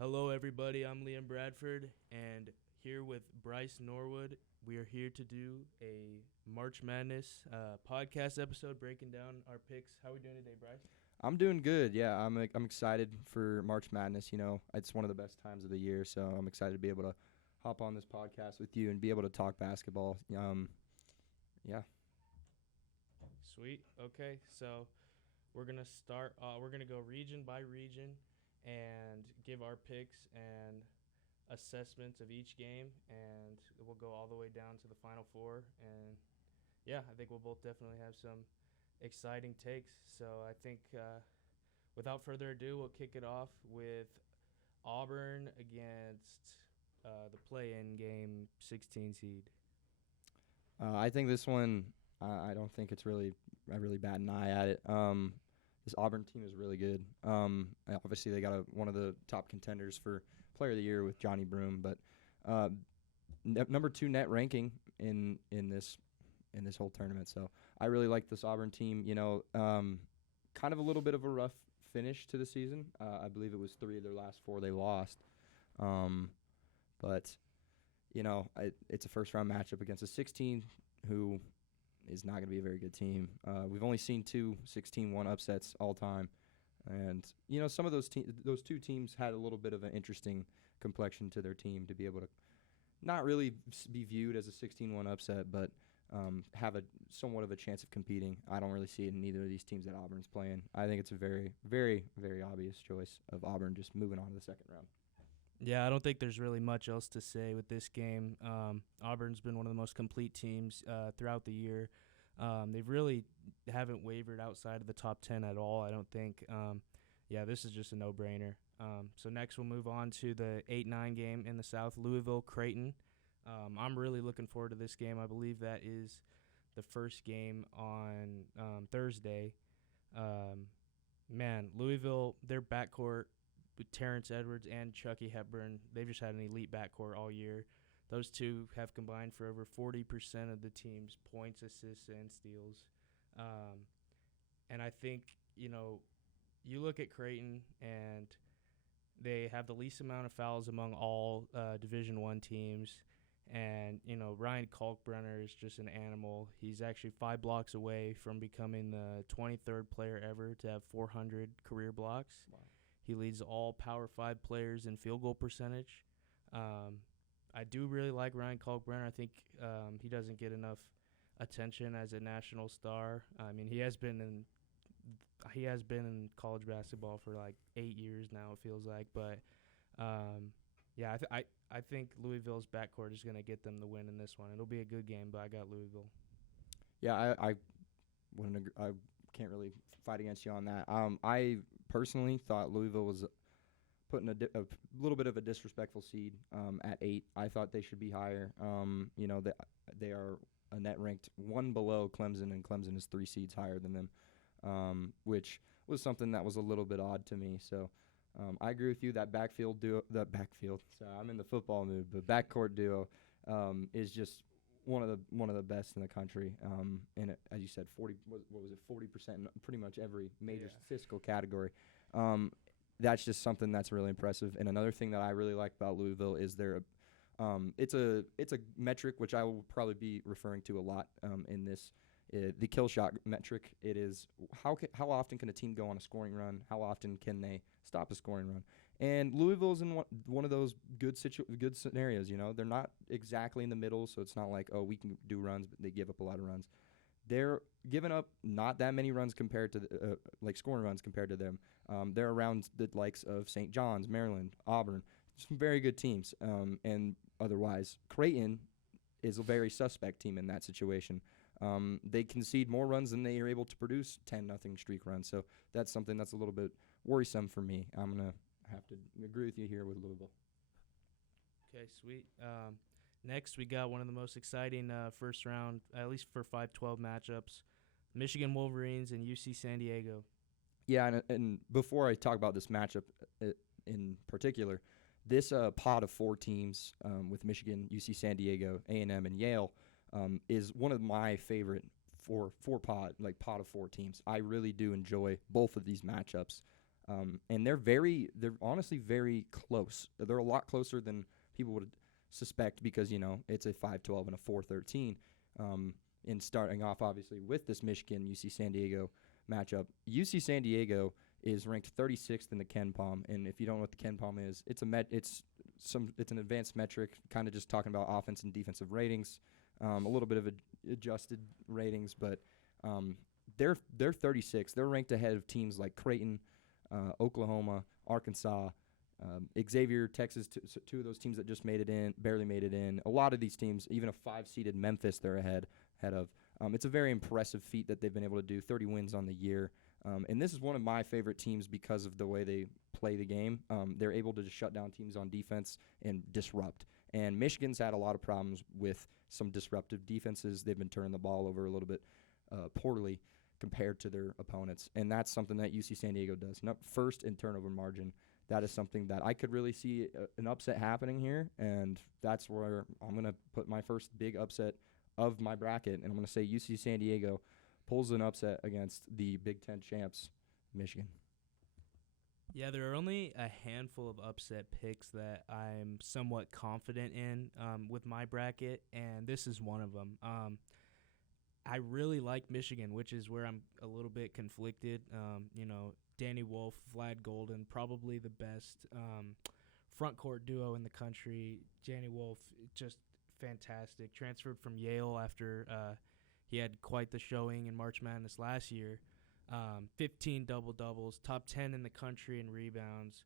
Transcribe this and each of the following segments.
Hello, everybody. I'm Liam Bradford, and here with Bryce Norwood, we are here to do a March Madness podcast episode breaking down our picks. How are we doing today, Bryce? I'm doing good. Yeah, I'm excited for March Madness. You know, it's one of the best times of the year, so I'm excited to be able to hop on this podcast with you and be able to talk basketball. Yeah. Sweet. Okay, so we're gonna start. We're gonna go region by region and give our picks and assessments of each game, and we'll go all the way down to the Final Four. And yeah, I think we'll both definitely have some exciting takes. So I think without further ado, we'll kick it off with Auburn against the play-in game 16 seed. I think this one. I don't think it's really. I really bat an eye at it. This Auburn team is really good. Obviously they got one of the top contenders for Player of the Year with Johnny Broome, but number 2 net ranking in this whole tournament. So I really like this Auburn team. You know, kind of a little bit of a rough finish to the season. I believe it was 3 of their last 4 they lost. But you know, it's a first round matchup against a 16 who is not going to be a very good team. We've only seen 2 16-1 upsets all time. And, you know, some of those two teams had a little bit of an interesting complexion to their team to be able to not really be viewed as a 16-1 upset, but have a somewhat of a chance of competing. I don't really see it in either of these teams that Auburn's playing. I think it's a very, very, very obvious choice of Auburn just moving on to the second round. Yeah, I don't think there's really much else to say with this game. Auburn's been one of the most complete teams throughout the year. They've really haven't wavered outside of the top 10 at all, I don't think. Yeah, this is just a no-brainer. So next we'll move on to the 8-9 game in the South, Louisville-Creighton. I'm really looking forward to this game. I believe that is the first game on Thursday. Man, Louisville, their backcourt with Terrence Edwards and Chucky Hepburn, they've just had an elite backcourt all year. Those two have combined for over 40% of the team's points, assists, and steals. And I think, you know, you look at Creighton, and they have the least amount of fouls among all Division I teams. And, you know, Ryan Kalkbrenner is just an animal. He's actually 5 blocks away from becoming the 23rd player ever to have 400 career blocks. Wow. He leads all Power 5 players in field goal percentage. I do really like Ryan Kalkbrenner. I think he doesn't get enough attention as a national star. I mean, he has been in college basketball for like 8 years now, it feels like. But yeah, I think Louisville's backcourt is going to get them the win in this one. It'll be a good game, but I got Louisville. Yeah, I wouldn't agree. I can't really fight against you on that. I personally thought Louisville was putting a little bit of a disrespectful seed at 8. I thought they should be higher. You know, they are a net ranked 1 below Clemson, and Clemson is 3 seeds higher than them, which was something that was a little bit odd to me. So I agree with you. That Sorry, I'm in the football mood, but backcourt duo is just one of the best in the country. And as you said, 40% in pretty much every major statistical category. That's just something that's really impressive. And another thing that I really like about Louisville is it's a metric which I will probably be referring to a lot in this. The kill shot metric. It is how often can a team go on a scoring run? How often can they stop a scoring run? And Louisville's in one of those good scenarios. You know, they're not exactly in the middle, so it's not like, oh, we can do runs, but they give up a lot of runs. They're giving up not that many runs compared to scoring runs compared to them. They're around the likes of St. John's, Maryland, Auburn, some very good teams. And otherwise, Creighton is a very suspect team in that situation. They concede more runs than they are able to produce 10-0 streak runs. So that's something that's a little bit worrisome for me. I'm going to have to agree with you here with Louisville. Okay, sweet. Next, we got one of the most exciting first round, at least for 5-12 matchups, Michigan Wolverines and UC San Diego. Yeah, and before I talk about this matchup in particular, this pod of 4 teams with Michigan, UC San Diego, A&M, and Yale is one of my favorite pod of 4 teams. I really do enjoy both of these matchups. And they're honestly very close. They're a lot closer than people would suspect because, it's a 5-12 and a 4-13. In starting off, obviously, with this Michigan-UC San Diego matchup. UC San Diego is ranked 36th in the Ken Palm, and if you don't know what the Ken Palm is, it's an advanced metric, kind of just talking about offense and defensive ratings, a little bit of adjusted ratings, but they're 36. They're ranked ahead of teams like Creighton, Oklahoma, Arkansas, Xavier, Texas, two of those teams that just barely made it in. A lot of these teams, even a 5-seeded Memphis, they're ahead of. It's a very impressive feat that they've been able to do. 30 wins on the year. And this is one of my favorite teams because of the way they play the game. They're able to just shut down teams on defense and disrupt. And Michigan's had a lot of problems with some disruptive defenses. They've been turning the ball over a little bit poorly compared to their opponents. And that's something that UC San Diego does. First in turnover margin. That is something that I could really see an upset happening here. And that's where I'm going to put my first big upset of my bracket. And I'm going to say UC San Diego pulls an upset against the Big Ten champs, Michigan. Yeah, there are only a handful of upset picks that I'm somewhat confident in with my bracket, and this is one of them. I really like Michigan, which is where I'm a little bit conflicted. Danny Wolf, Vlad Golden, probably the best front court duo in the country. Danny Wolf, just fantastic. Transferred from Yale after he had quite the showing in March Madness last year. 15 double-doubles, top 10 in the country in rebounds.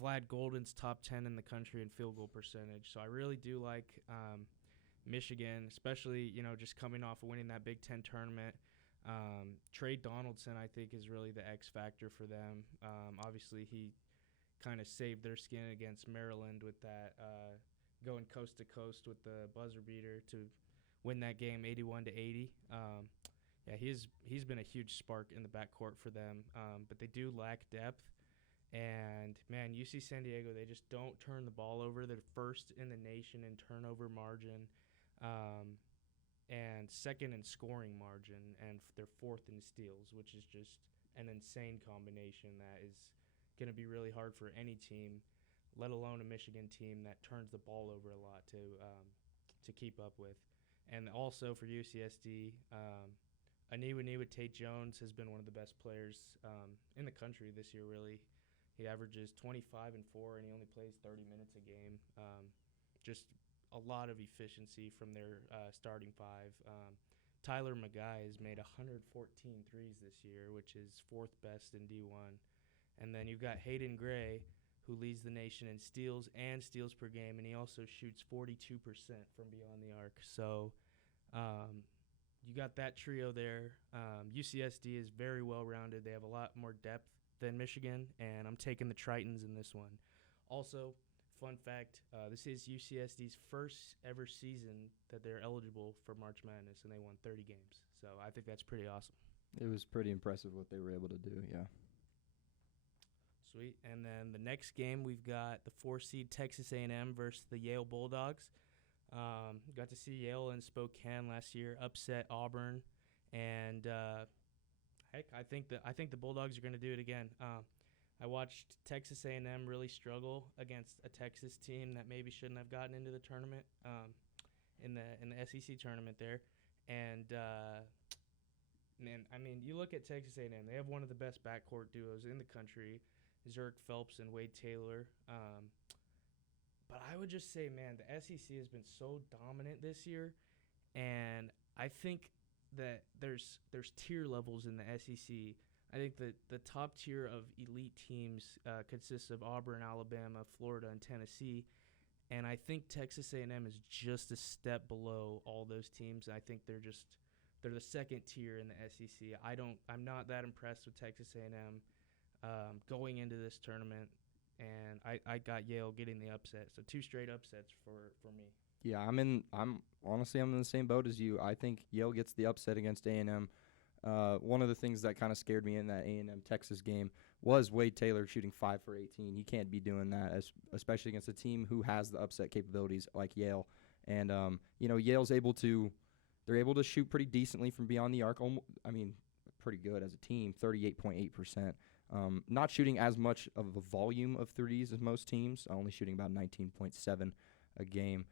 Vlad Golden's top 10 in the country in field goal percentage. So I really do like Michigan, especially, just coming off of winning that Big Ten tournament. Trey Donaldson, I think, is really the X factor for them. Obviously, he kind of saved their skin against Maryland with that going coast to coast with the buzzer beater to win that game 81-80. He's been a huge spark in the backcourt for them, but they do lack depth. And, man, UC San Diego, they just don't turn the ball over. They're first in the nation in turnover margin and second in scoring margin, and they're fourth in steals, which is just an insane combination that is going to be really hard for any team, let alone a Michigan team that turns the ball over a lot to keep up with. And also for UCSD, Aniwa Tate Jones has been one of the best players in the country this year, really. He averages 25 and 4, and he only plays 30 minutes a game. Just a lot of efficiency from their starting five. Tyler Magai has made 114 threes this year, which is fourth best in D1. And then you've got Hayden Gray, who leads the nation in steals per game, and he also shoots 42% from beyond the arc. So you got that trio there. UCSD is very well-rounded. They have a lot more depth than Michigan, and I'm taking the Tritons in this one. Also, fun fact, this is UCSD's first ever season that they're eligible for March Madness, and they won 30 games. So I think that's pretty awesome. It was pretty impressive what they were able to do, yeah. Sweet. And then the next game, we've got the 4-seed Texas A&M versus the Yale Bulldogs. Got to see Yale in Spokane last year, upset Auburn, and I think the Bulldogs are going to do it again. I watched Texas A&M really struggle against a Texas team that maybe shouldn't have gotten into the tournament, in the SEC tournament there, and man, I mean, you look at Texas A&M, they have one of the best backcourt duos in the country, Zurich Phelps and Wade Taylor. But I would just say, man, the SEC has been so dominant this year, and I think that there's tier levels in the SEC. I think that the top tier of elite teams consists of Auburn, Alabama, Florida, and Tennessee, and I think Texas A&M is just a step below all those teams. I think they're the second tier in the SEC. I'm not that impressed with Texas A&M going into this tournament. And I got Yale getting the upset. So 2 straight upsets for me. Yeah, I'm honestly in the same boat as you. I think Yale gets the upset against A&M. One of the things that kind of scared me in that A&M Texas game was Wade Taylor shooting 5 for 18. He can't be doing that, especially against a team who has the upset capabilities like Yale. And Yale's able to shoot pretty decently from beyond the arc. Pretty good as a team, 38.8%. Not shooting as much of a volume of threes as most teams, only shooting about 19.7 a game.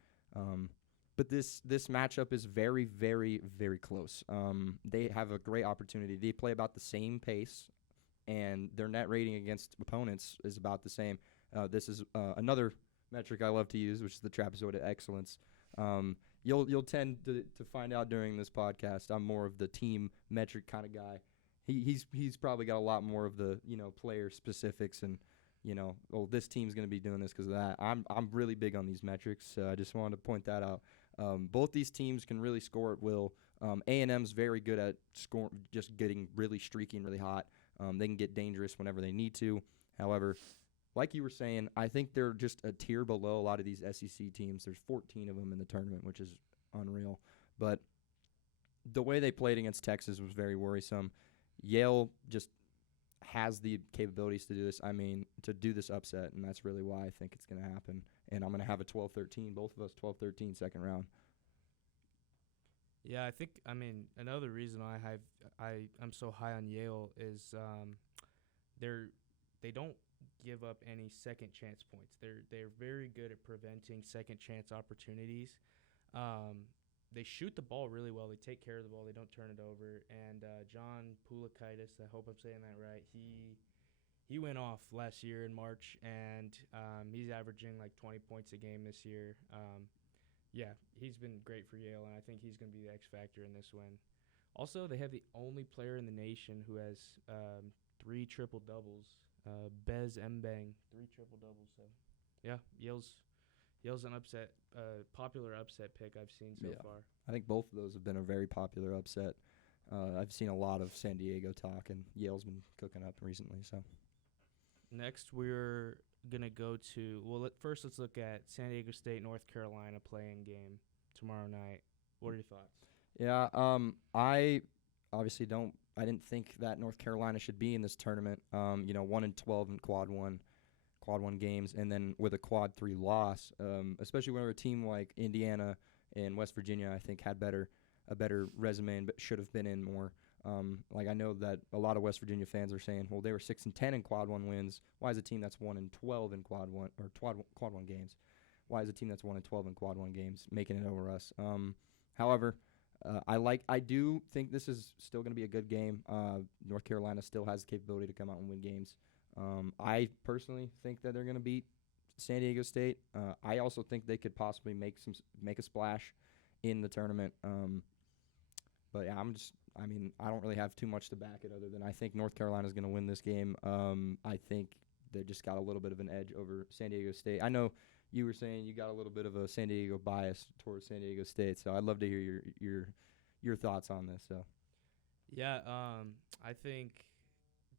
But this matchup is very, very, very close. They have a great opportunity. They play about the same pace, and their net rating against opponents is about the same. This is another metric I love to use, which is the trapezoid of excellence. You'll tend to find out during this podcast I'm more of the team metric kind of guy. He's probably got a lot more of the player specifics and this team's going to be doing this because of that. I'm really big on these metrics, so I just wanted to point that out. Both these teams can really score at will. A&M's very good at just getting really streaky and really hot. They can get dangerous whenever they need to. However, like you were saying, I think they're just a tier below a lot of these SEC teams. There's 14 of them in the tournament, which is unreal. But the way they played against Texas was very worrisome. Yale just has the capabilities to do this. I mean, to do this upset, and that's really why I think it's going to happen. And I'm going to have a 12-13, both of us 12-13 second round. Yeah, another reason I'm so high on Yale is they don't give up any second chance points. They're very good at preventing second chance opportunities. They shoot the ball really well. They take care of the ball. They don't turn it over. And John Poulikitis, I hope I'm saying that right, he went off last year in March, and he's averaging like 20 points a game this year. Yeah, he's been great for Yale, and I think he's going to be the X factor in this win. Also, they have the only player in the nation who has 3 triple-doubles. Bez Mbang, 3 triple-doubles. So, yeah, Yale's an upset, popular upset pick I've seen so far. I think both of those have been a very popular upset. I've seen a lot of San Diego talk, and Yale's been cooking up recently. So next, we're gonna go to first let's look at San Diego State, North Carolina play-in game tomorrow night. What are your thoughts? Yeah, I obviously I didn't think that North Carolina should be in this tournament. 1-12 in quad one games, and then with a quad 3 loss, especially when a team like Indiana and West Virginia, I think, had a better resume and should have been in more. I know that a lot of West Virginia fans are saying, well, they were 6-10 in quad 1 wins. Why is a team that's 1-12 in quad 1 or quad 1 games? Why is a team that's 1-12 in quad 1 games making it over us? However, I do think this is still going to be a good game. North Carolina still has the capability to come out and win games. I personally think that they're going to beat San Diego State. I also think they could possibly make a splash in the tournament. But yeah, I don't really have too much to back it other than I think North Carolina is going to win this game. I think they just got a little bit of an edge over San Diego State. I know you were saying you got a little bit of a San Diego bias towards San Diego State, so I'd love to hear your thoughts on this. So yeah, I think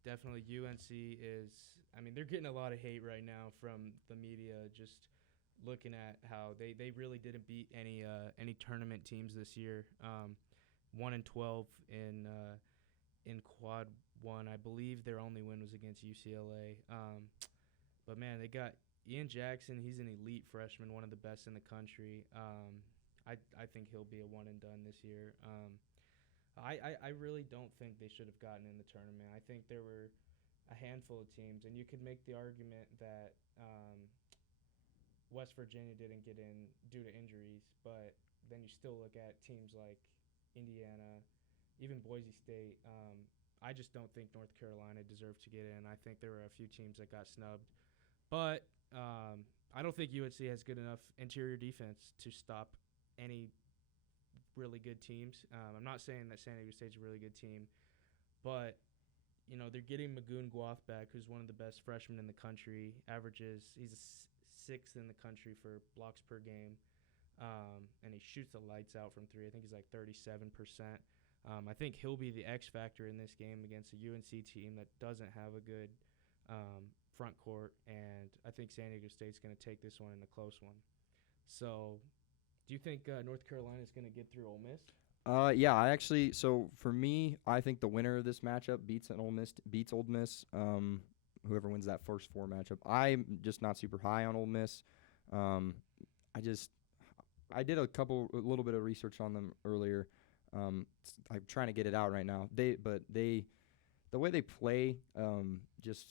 definitely UNC is. They're getting a lot of hate right now from the media, just looking at how they really didn't beat any tournament teams this year. 1-12 in quad 1. I believe their only win was against UCLA. But man, they got Ian Jackson. He's an elite freshman, one of the best in the country. I think he'll be a one and done this year. I really don't think they should have gotten in the tournament. I think there were a handful of teams, and you could make the argument that West Virginia didn't get in due to injuries, but then you still look at teams like Indiana, even Boise State. I just don't think North Carolina deserved to get in. I think there were a few teams that got snubbed. But I don't think UNC has good enough interior defense to stop any really good teams. I'm not saying that San Diego State's a really good team, but they're getting Magoon Guath back, who's one of the best freshmen in the country. He's a sixth in the country for blocks per game, and he shoots the lights out from 3. I think he's like 37%. I think he'll be the X factor in this game against a UNC team that doesn't have a good front court, and I think San Diego State's going to take this one in a close one. So, do you think North Carolina is going to get through Ole Miss? Yeah, so for me, I think the winner of this matchup beats Ole Miss. Whoever wins that first 4 matchup. I'm just not super high on Ole Miss. I did a little bit of research on them earlier. I'm trying to get it out right now. The the way they play, just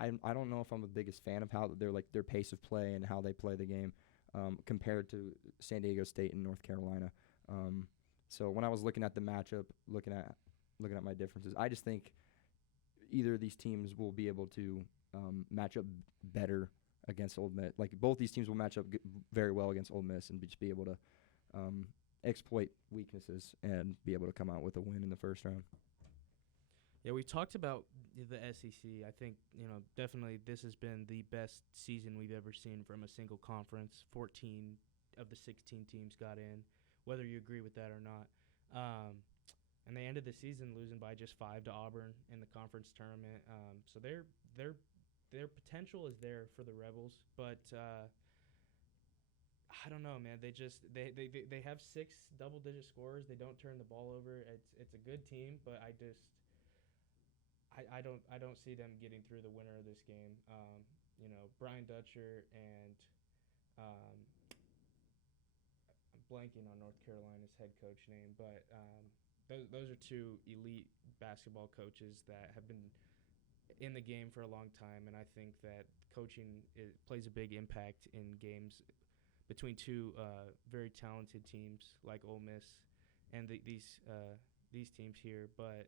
I don't know if I'm the biggest fan of how they're like their pace of play and how they play the game compared to San Diego State and North Carolina. Um, so when I was looking at the matchup, looking at my differences, I just think either of these teams will be able to match up better against Ole Miss. Like both these teams will match up very well against Ole Miss and just be able to exploit weaknesses and be able to come out with a win in the first round. Yeah, we talked about the SEC. I think, definitely this has been the best season we've ever seen from a single conference. 14 of the 16 teams got in, whether you agree with that or not. And they ended the season losing by just 5 to Auburn in the conference tournament. So their potential is there for the Rebels, but I don't know, man. They have 6 double-digit scorers. They don't turn the ball over. It's a good team, but I don't see them getting through the winner of this game. Brian Dutcher and I'm blanking on North Carolina's head coach name, but those are 2 elite basketball coaches that have been in the game for a long time, and I think that coaching plays a big impact in games between 2 very talented teams like Ole Miss and these teams here, but.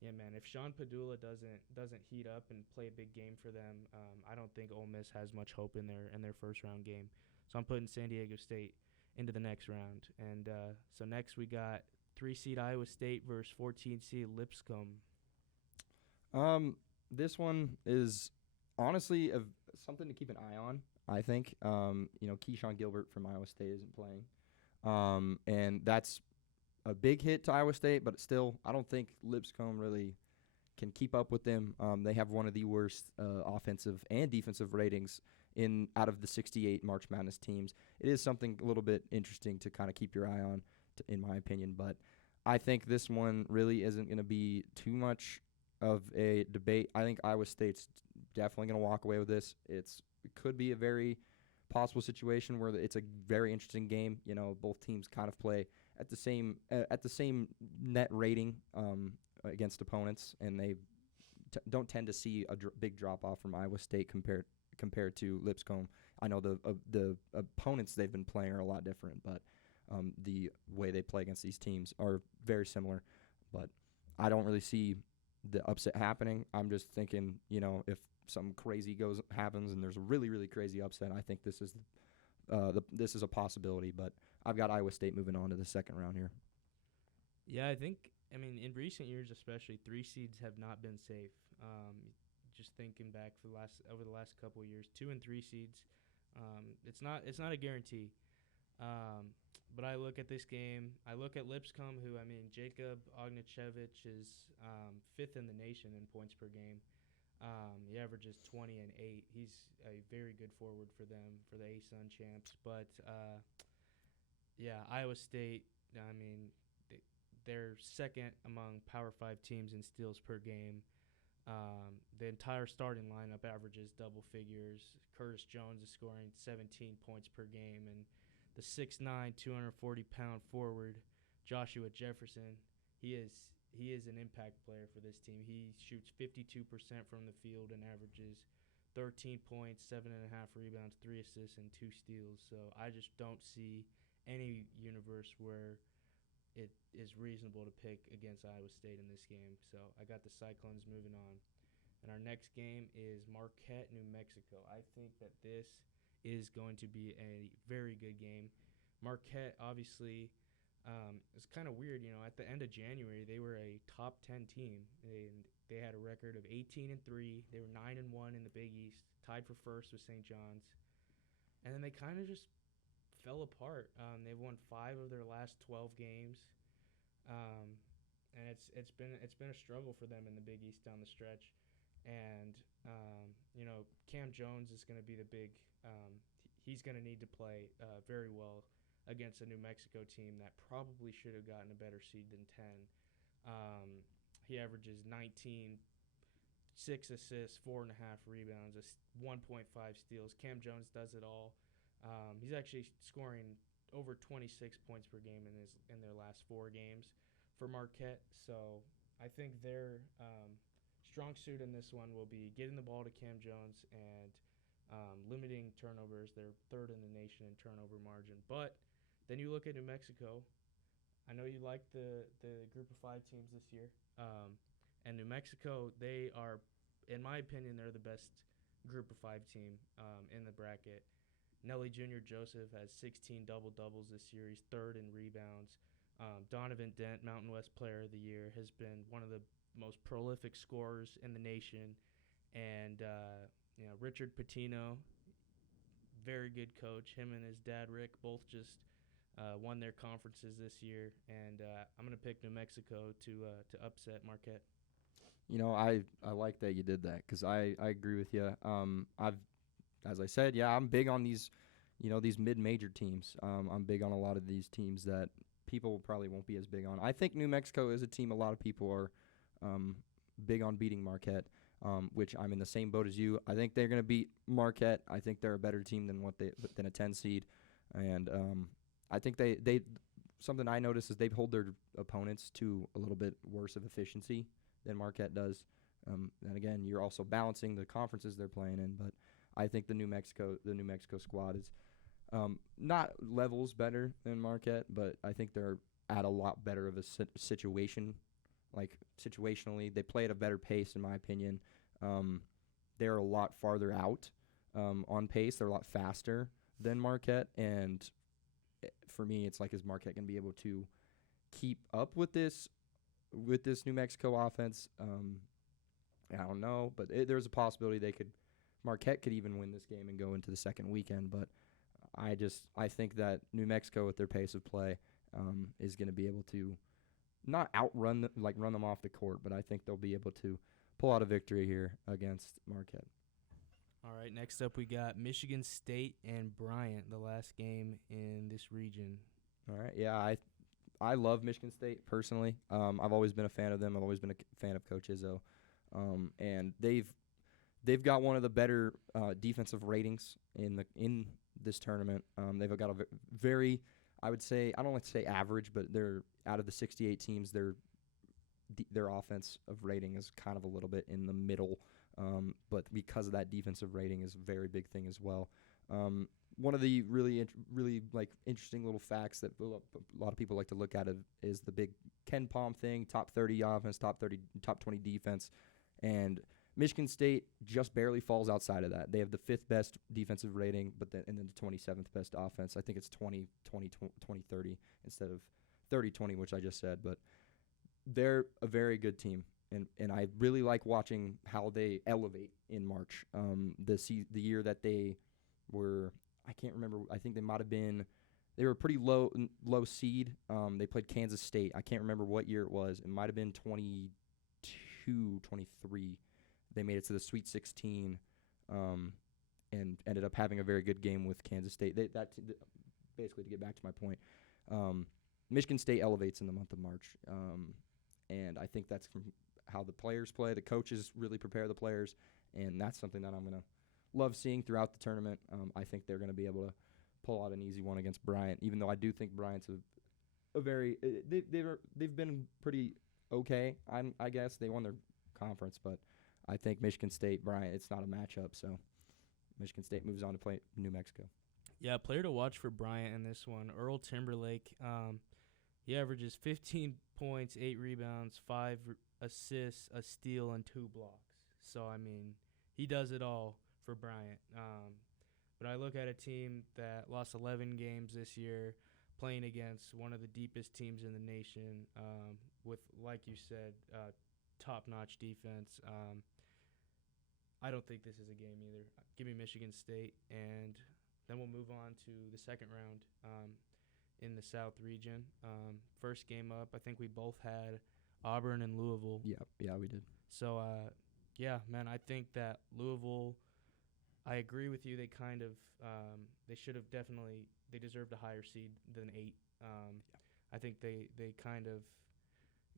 Yeah, man. If Sean Padula doesn't heat up and play a big game for them, I don't think Ole Miss has much hope in their first round game. So I'm putting San Diego State into the next round. And so next we got 3-seed Iowa State versus 14-seed Lipscomb. This one is honestly something to keep an eye on. I think Keyshawn Gilbert from Iowa State isn't playing, and that's a big hit to Iowa State, but still, I don't think Lipscomb really can keep up with them. They have one of the worst offensive and defensive ratings out of the 68 March Madness teams. It is something a little bit interesting to kind of keep your eye on, in my opinion. But I think this one really isn't going to be too much of a debate. I think Iowa State's definitely going to walk away with this. It could be a very possible situation where it's a very interesting game. Both teams kind of play at the same net rating against opponents, and they don't tend to see a big drop off from Iowa State compared to Lipscomb. I know the opponents they've been playing are a lot different, but the way they play against these teams are very similar. But I don't really see the upset happening. I'm just thinking, if something crazy happens and there's a really, really crazy upset, I think this is a possibility. But I've got Iowa State moving on to the second round here. Yeah, I think, in recent years especially, 3 seeds have not been safe. Just thinking back over the last couple of years, 2 and 3 seeds, it's not a guarantee. But I look at this game. I look at Lipscomb, who Jacob Ognjenovic is 5th in the nation in points per game. He averages 20 and 8. He's a very good forward for them, for the ASUN champs. But Iowa State, they're second among Power 5 teams in steals per game. The entire starting lineup averages double figures. Curtis Jones is scoring 17 points per game, and the 6'9", 240-pound forward Joshua Jefferson, he is an impact player for this team. He shoots 52% from the field and averages 13 points, 7.5 rebounds, 3 assists, and 2 steals. So I just don't see any universe where it is reasonable to pick against Iowa State in this game. So I got the Cyclones moving on. And our next game is Marquette, New Mexico. I think that this is going to be a very good game. Marquette, obviously, it's kind of weird. At the end of January, they were a top 10 team. They had a record of 18-3. They were 9-1 in the Big East, tied for first with St. John's. And then they kind of just fell apart. They've won 5 of their last 12 games, and it's been a struggle for them in the Big East down the stretch. And Cam Jones is going to be the big. He's going to need to play very well against a New Mexico team that probably should have gotten a better seed than 10. He averages 19, 6 assists, 4.5 rebounds, 1.5 steals. Cam Jones does it all. He's actually scoring over 26 points per game in their last 4 games for Marquette. So I think their strong suit in this one will be getting the ball to Cam Jones and limiting turnovers. They're third in the nation in turnover margin. But then you look at New Mexico. I know you like the group of 5 teams this year. And New Mexico, they are, in my opinion, they're the best group of 5 team in the bracket. Nelly Jr. Joseph has 16 double-doubles this year. He's third in rebounds. Donovan Dent, Mountain West Player of the Year, has been one of the most prolific scorers in the nation. And, Richard Pitino, very good coach. Him and his dad, Rick, both just won their conferences this year. And I'm going to pick New Mexico to upset Marquette. I like that you did that because I agree with you. As I said, yeah, I'm big on these, these mid-major teams. I'm big on a lot of these teams that people probably won't be as big on. I think New Mexico is a team a lot of people are big on beating Marquette, which I'm in the same boat as you. I think they're going to beat Marquette. I think they're a better team than a 10 seed, and I think they something I noticed is they hold their opponents to a little bit worse of efficiency than Marquette does. And again, you're also balancing the conferences they're playing in, but I think the New Mexico squad is not levels better than Marquette, but I think they're at a lot better of a situation. Like situationally, they play at a better pace, in my opinion. They're a lot farther out on pace. They're a lot faster than Marquette, and for me, it's like, is Marquette going to be able to keep up with this New Mexico offense? I don't know, but there's a possibility Marquette could even win this game and go into the second weekend. But I think that New Mexico, with their pace of play, is going to be able to not run them off the court, but I think they'll be able to pull out a victory here against Marquette. All right, next up we got Michigan State and Bryant, the last game in this region. All right, yeah, I love Michigan State personally. I've always been a fan of them. I've always been a fan of Coach Izzo, and they've got one of the better defensive ratings in this tournament. They've got a very, I would say, I don't like to say average, but they're out of the 68 teams, their offense of rating is kind of a little bit in the middle. But because of that, defensive rating is a very big thing as well. One of the really like interesting little facts that a lot of people like to look at is the big Ken Palm thing: top 30 offense, top 20 defense, and Michigan State just barely falls outside of that. They have the 5th best defensive rating, and then the 27th best offense. I think it's 20-20-20-30 instead of 30-20, which I just said. But they're a very good team. And I really like watching how they elevate in March. The year that they were, I can't remember. I think they were a pretty low seed. They played Kansas State. I can't remember what year it was. It might have been 22, 23. They made it to the Sweet 16, and ended up having a very good game with Kansas State. Basically, to get back to my point, Michigan State elevates in the month of March, and I think that's from how the players play. The coaches really prepare the players, and that's something that I'm going to love seeing throughout the tournament. I think they're going to be able to pull out an easy one against Bryant, even though I do think Bryant's a very they've been pretty okay. I guess they won their conference, but I think Michigan State Bryant, it's not a matchup, so Michigan State moves on to play New Mexico. Yeah, player to watch for Bryant in this one, Earl Timberlake. He averages 15 points, 8 rebounds, 5 assists, a steal, and 2 blocks. So, I mean, he does it all for Bryant. But I look at a team that lost 11 games this year, playing against one of the deepest teams in the nation with, like you said, top-notch defense. I don't think this is a game either. Give me Michigan State, and then we'll move on to the second round in the South region. First game up, I think we both had Auburn and Louisville. Yeah, we did. So, yeah, man, I think that Louisville, I agree with you. They kind of, they should have they deserved a higher seed than 8. I think they kind of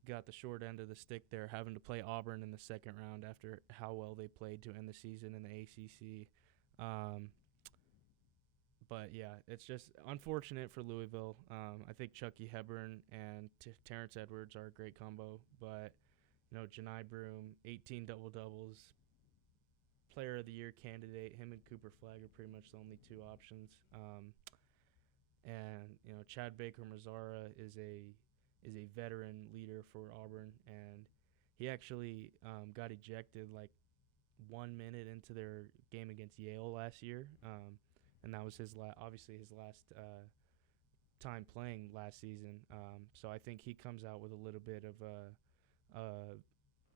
got the short end of the stick there, having to play Auburn in the second round after how well they played to end the season in the ACC. But, yeah, it's just unfortunate for Louisville. I think Chucky Hepburn and Terrence Edwards are a great combo. But, Janai Broom, 18 double doubles, Player of the Year candidate. Him and Cooper Flagg are pretty much the only two options. And Chad Baker Mazzara is a veteran leader for Auburn, and he actually got ejected like 1 minute into their game against Yale last year, and that was obviously his last time playing last season. So I think he comes out with a little bit of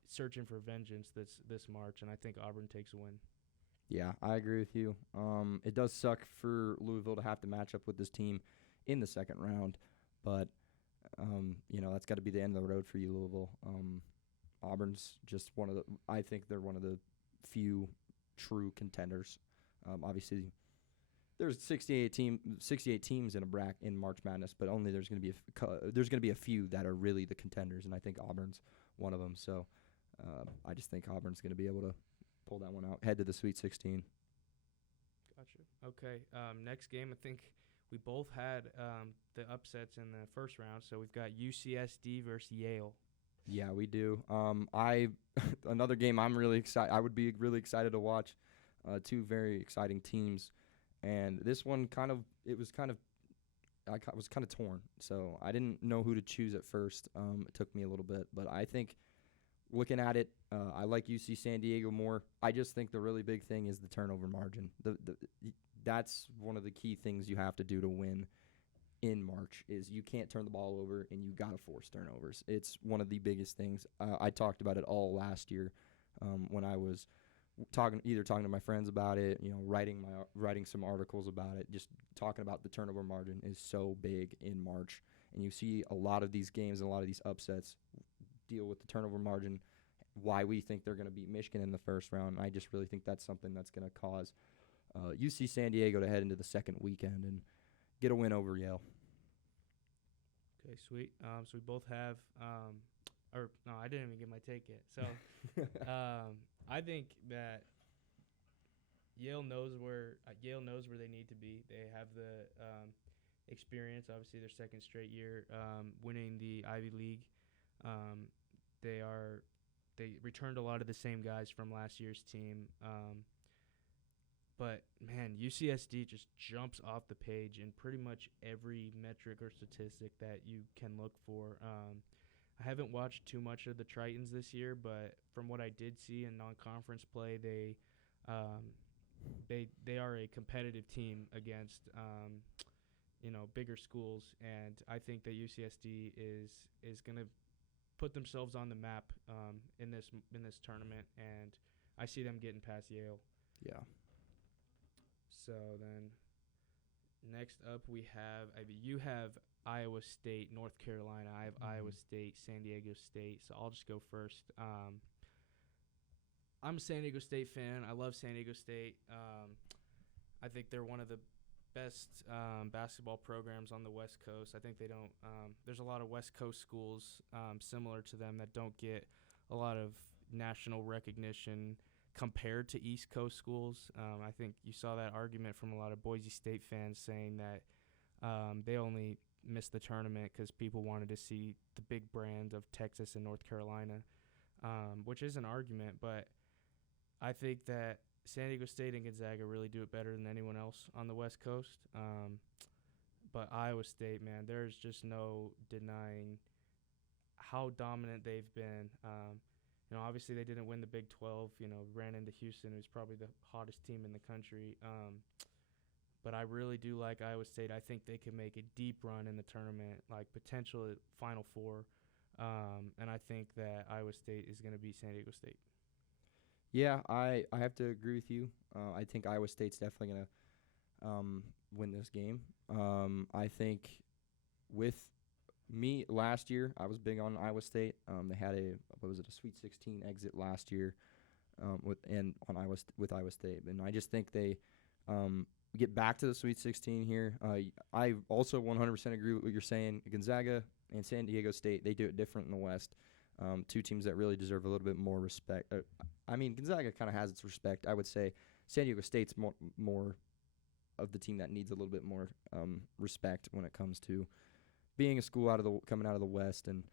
searching for vengeance this March, and I think Auburn takes a win. Yeah, I agree with you. It does suck for Louisville to have to match up with this team in the second round, but that's got to be the end of the road for you, Louisville. Auburn's just I think they're one of the few true contenders. Obviously, there's 68 teams in March Madness, but only there's going to be a few that are really the contenders, and I think Auburn's one of them. So I just think Auburn's going to be able to pull that one out, head to the Sweet 16. Gotcha. Okay. Next game, I think we both had the upsets in the first round. So we've got UCSD versus Yale. Yeah, we do. Another game I'm really excited. I would be really excited to watch. Two very exciting teams, and this one I was kind of torn. So I didn't know who to choose at first. It took me a little bit, but I think looking at it, I like UC San Diego more. I just think the really big thing is the turnover margin. That's one of the key things you have to do to win in March is you can't turn the ball over and you got to force turnovers. It's one of the biggest things. I talked about it all last year when I was talking to my friends about it, writing some articles about it. Just talking about the turnover margin is so big in March, and you see a lot of these games and a lot of these upsets deal with the turnover margin. Why we think they're going to beat Michigan in the first round. And I just really think that's something that's going to cause UC San Diego to head into the second weekend and get a win over Yale. Okay, sweet. So we both have, I didn't even get my take yet. So I think that Yale knows where they need to be. They have the experience. Obviously, their second straight year winning the Ivy League. They returned a lot of the same guys from last year's team. But, man, UCSD just jumps off the page in pretty much every metric or statistic that you can look for. I haven't watched too much of the Tritons this year, but from what I did see in non-conference play, they are a competitive team against bigger schools, and I think that UCSD is going to put themselves on the map in this tournament, and I see them getting past Yale. Yeah. So then next up you have Iowa State, North Carolina. I have Iowa State, San Diego State. So I'll just go first. I'm a San Diego State fan. I love San Diego State. I think they're one of the best basketball programs on the West Coast. I think there's a lot of West Coast schools similar to them that don't get a lot of national recognition compared to East Coast schools. I think you saw that argument from a lot of Boise State fans saying that they only missed the tournament because people wanted to see the big brand of Texas and North Carolina, which is an argument, but I think that San Diego State and Gonzaga really do it better than anyone else on the West Coast. But Iowa State, man, there's just no denying how dominant they've been. Obviously they didn't win the Big 12, ran into Houston, who's probably the hottest team in the country. But I really do like Iowa State. I think they can make a deep run in the tournament, like potential Final Four. And I think that Iowa State is going to beat San Diego State. Yeah, I have to agree with you. I think Iowa State's definitely going to win this game. I think with me last year, I was big on Iowa State. They had a Sweet 16 exit last year with Iowa State, and I just think they get back to the Sweet 16 here. I also 100% agree with what you're saying. Gonzaga and San Diego State, they do it different in the West. Two teams that really deserve a little bit more respect. Gonzaga kind of has its respect. I would say San Diego State's more of the team that needs a little bit more respect when it comes to being a school coming out of the West, and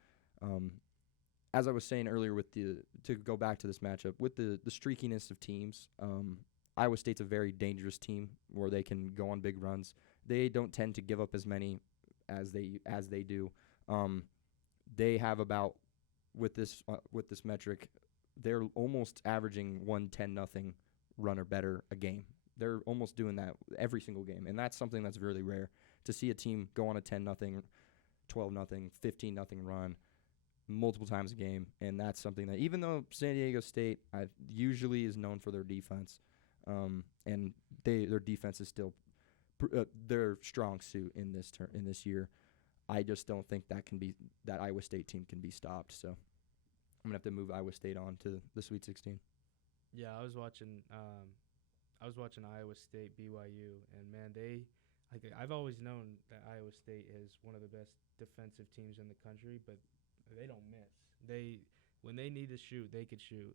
as I was saying earlier, to go back to this matchup with the streakiness of teams, Iowa State's a very dangerous team where they can go on big runs. They don't tend to give up as many as they do. They have about with this metric, they're almost averaging 110-0 run or better a game. They're almost doing that every single game, and that's something that's really rare to see a team go on a 10-0, 12-0, 15-0 run multiple times a game, and that's something that even though San Diego State usually is known for their defense, and their defense is still their strong suit in this year, I just don't think that Iowa State team can be stopped. So I'm gonna have to move Iowa State on to the Sweet 16. Yeah, I was watching Iowa State BYU, and man, I've always known that Iowa State is one of the best defensive teams in the country, but they don't miss. When they need to shoot, they could shoot.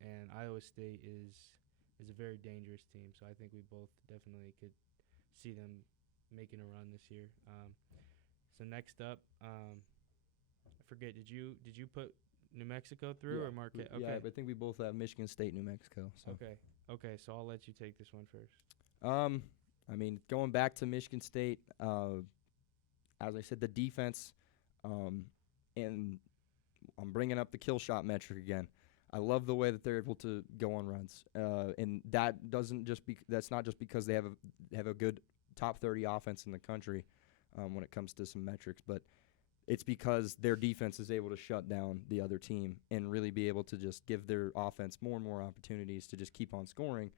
And Iowa State is a very dangerous team, so I think we both definitely could see them making a run this year. So next up, I forget. Did you put New Mexico through or Marquette? Okay. Yeah, but I think we both have Michigan State, New Mexico. So. Okay. So I'll let you take this one first. I mean, going back to Michigan State, as I said, the defense, and I'm bringing up the kill shot metric again. I love the way that they're able to go on runs, and that's not just because they have a good top 30 offense in the country when it comes to some metrics, but it's because their defense is able to shut down the other team and really be able to just give their offense more and more opportunities to just keep on scoring,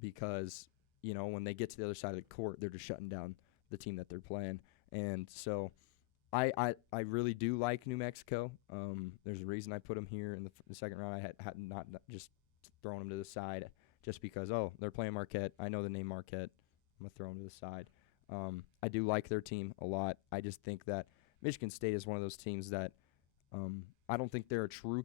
because when they get to the other side of the court, they're just shutting down the team that they're playing. And so I really do like New Mexico. There's a reason I put them here in the second round. I had not just thrown them to the side just because, they're playing Marquette. I know the name Marquette. I'm going to throw them to the side. I do like their team a lot. I just think that Michigan State is one of those teams that I don't think they're a true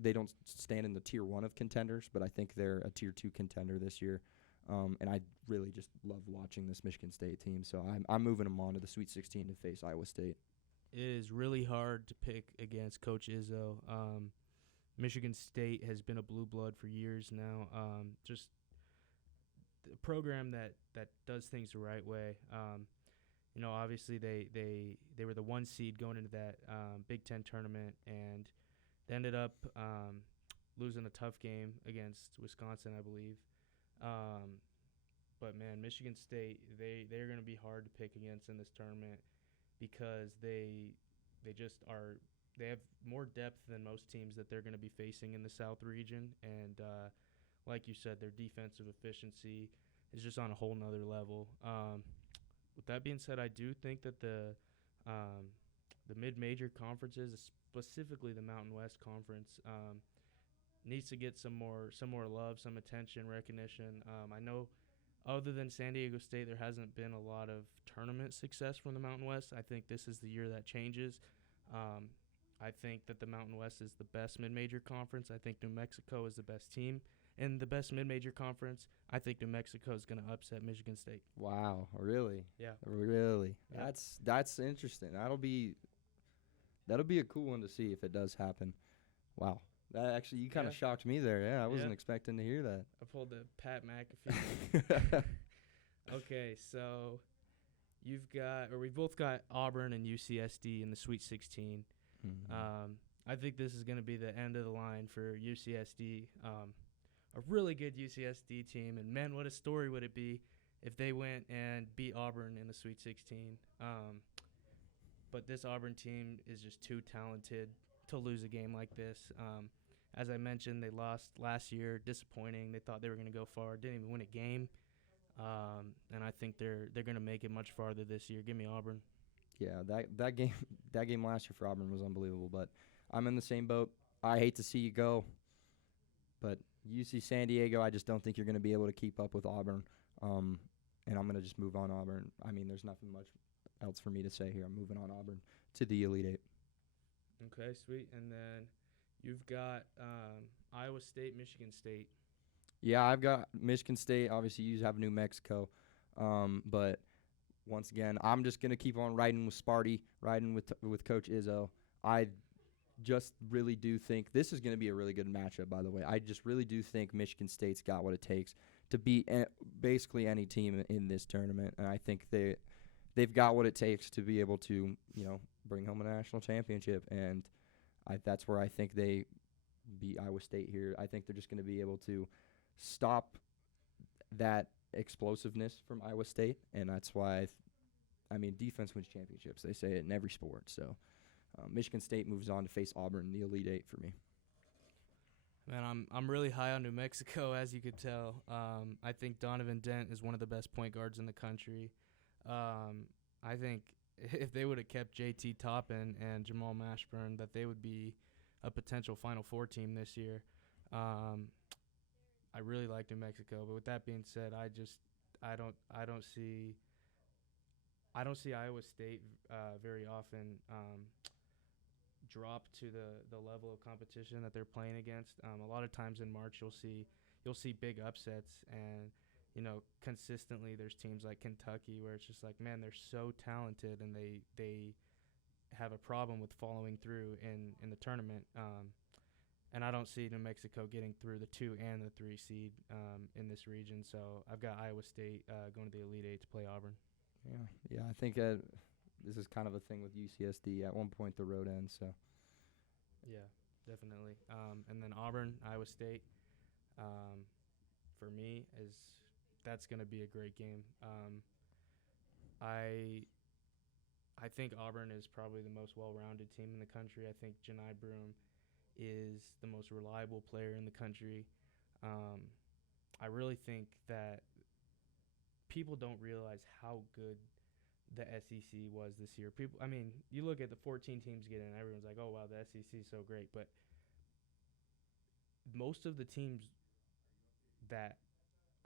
they don't stand in the tier 1 of contenders, but I think they're a tier 2 contender this year. And I really just love watching this Michigan State team. So I'm moving them on to the Sweet 16 to face Iowa State. It is really hard to pick against Coach Izzo. Michigan State has been a blue blood for years now. Just a program that does things the right way. Obviously they were the 1 seed going into that Big Ten tournament, and they ended up losing a tough game against Wisconsin, I believe. But man, Michigan State, they're going to be hard to pick against in this tournament because they have more depth than most teams that they're going to be facing in the South region, and like you said, their defensive efficiency is just on a whole nother level. With that being said, I do think that the mid-major conferences, specifically the Mountain West Conference, needs to get some more love, some attention, recognition. I know other than San Diego State, there hasn't been a lot of tournament success from the Mountain West. I think this is the year that changes. I think that the Mountain West is the best mid-major conference. I think New Mexico is the best team in the best mid-major conference. I think New Mexico is going to upset Michigan State. Wow, really? Yeah. Really? Yeah. That's interesting. That'll be a cool one to see if it does happen. Wow. That actually, you kind of shocked me there. Yeah, I wasn't expecting to hear that. I pulled the Pat McAfee. Okay, so we've both got Auburn and UCSD in the Sweet 16. Mm-hmm. I think this is going to be the end of the line for UCSD. A really good UCSD team, and man, what a story would it be if they went and beat Auburn in the Sweet 16. But this Auburn team is just too talented to lose a game like this. As I mentioned, they lost last year, disappointing. They thought they were going to go far, didn't even win a game. And I think they're going to make it much farther this year. Give me Auburn. Yeah, that game last year for Auburn was unbelievable, but I'm in the same boat. I hate to see you go, but UC San Diego, I just don't think you're going to be able to keep up with Auburn. And I'm going to just move on Auburn. I mean, there's nothing much else for me to say here. I'm moving on Auburn to the Elite Eight. Okay, sweet. And then you've got Iowa State, Michigan State. Yeah, I've got Michigan State. Obviously, you have New Mexico. But once again, I'm just going to keep on riding with Sparty, riding with Coach Izzo. I just really do think this is going to be a really good matchup, by the way. I just really do think Michigan State's got what it takes to beat basically any team in this tournament. And I think they've got what it takes to be able to, bring home a national championship. And that's where I think they beat Iowa State here. I think they're just going to be able to stop that explosiveness from Iowa State. And that's why, defense wins championships. They say it in every sport. So Michigan State moves on to face Auburn in the Elite Eight for me. Man, I'm really high on New Mexico, as you could tell. I think Donovan Dent is one of the best point guards in the country. I think if they would have kept JT Toppin and Jamal Mashburn, that they would be a potential Final Four team this year. I really like New Mexico, but with that being said, I don't see Iowa State very often drop to the level of competition that they're playing against. A lot of times in March you'll see big upsets, and consistently there's teams like Kentucky where it's just like, man, they're so talented and they have a problem with following through in the tournament. And I don't see New Mexico getting through the 2 and the 3 seed in this region. So I've got Iowa State going to the Elite Eight to play Auburn. Yeah, I think this is kind of a thing with UCSD. At one point, the road ends. So. Yeah, definitely. And then Auburn, Iowa State, for me that's going to be a great game. I think Auburn is probably the most well-rounded team in the country. I think Janai Broome is the most reliable player in the country. I really think that people don't realize how good the SEC was this year. You look at the 14 teams get in, everyone's like, oh, wow, the SEC is so great. But most of the teams that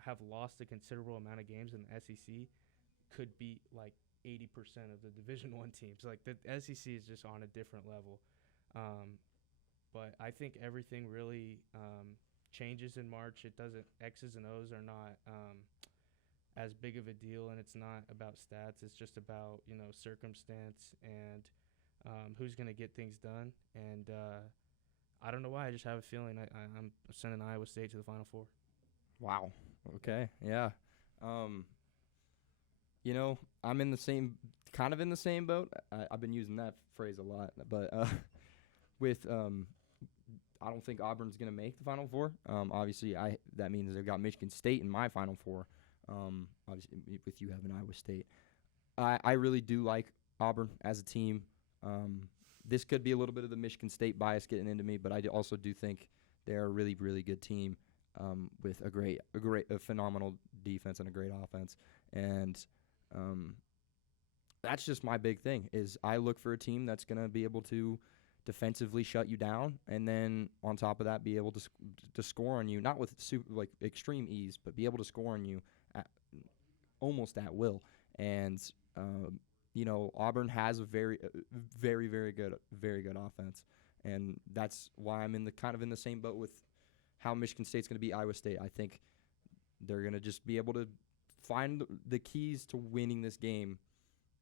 have lost a considerable amount of games in the SEC could beat like 80% of the Division I teams. Like, the SEC is just on a different level. But I think everything really changes in March. X's and O's are not as big of a deal, and it's not about stats. It's just about, circumstance and who's going to get things done. And I don't know why. I just have a feeling I'm sending Iowa State to the Final Four. Wow. Okay. Yeah. I'm in the same boat. I've been using that phrase a lot, but I don't think Auburn's going to make the Final Four. Obviously, that means they've got Michigan State in my Final Four. Obviously, with you having Iowa State. I really do like Auburn as a team. This could be a little bit of the Michigan State bias getting into me, but I also do think they're a really, really good team with a phenomenal defense and a great offense. And that's just my big thing is I look for a team that's going to be able to defensively shut you down, and then on top of that, be able to score on you, not with extreme ease, but be able to score on you almost at will. And Auburn has a very, very, very good offense, and that's why I'm in the same boat with how Michigan State's going to beat Iowa State. I think they're going to just be able to find the keys to winning this game,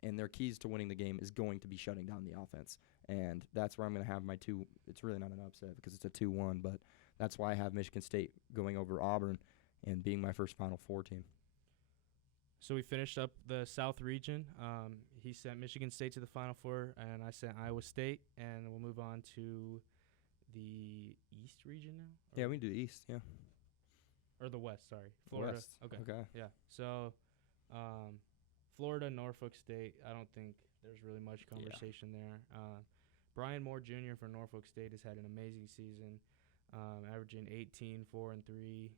and their keys to winning the game is going to be shutting down the offense. And that's where I'm going to have my 2. It's really not an upset because it's a 2-1, but that's why I have Michigan State going over Auburn and being my first Final Four team. So we finished up the South region. He sent Michigan State to the Final Four, and I sent Iowa State. And we'll move on to the East region now? Yeah, we can do the East, yeah. Or the West, sorry. Florida. West. Okay. Yeah. So Florida, Norfolk State, I don't think there's really much conversation there. Brian Moore Jr. for Norfolk State has had an amazing season, averaging 18, 4, and 3,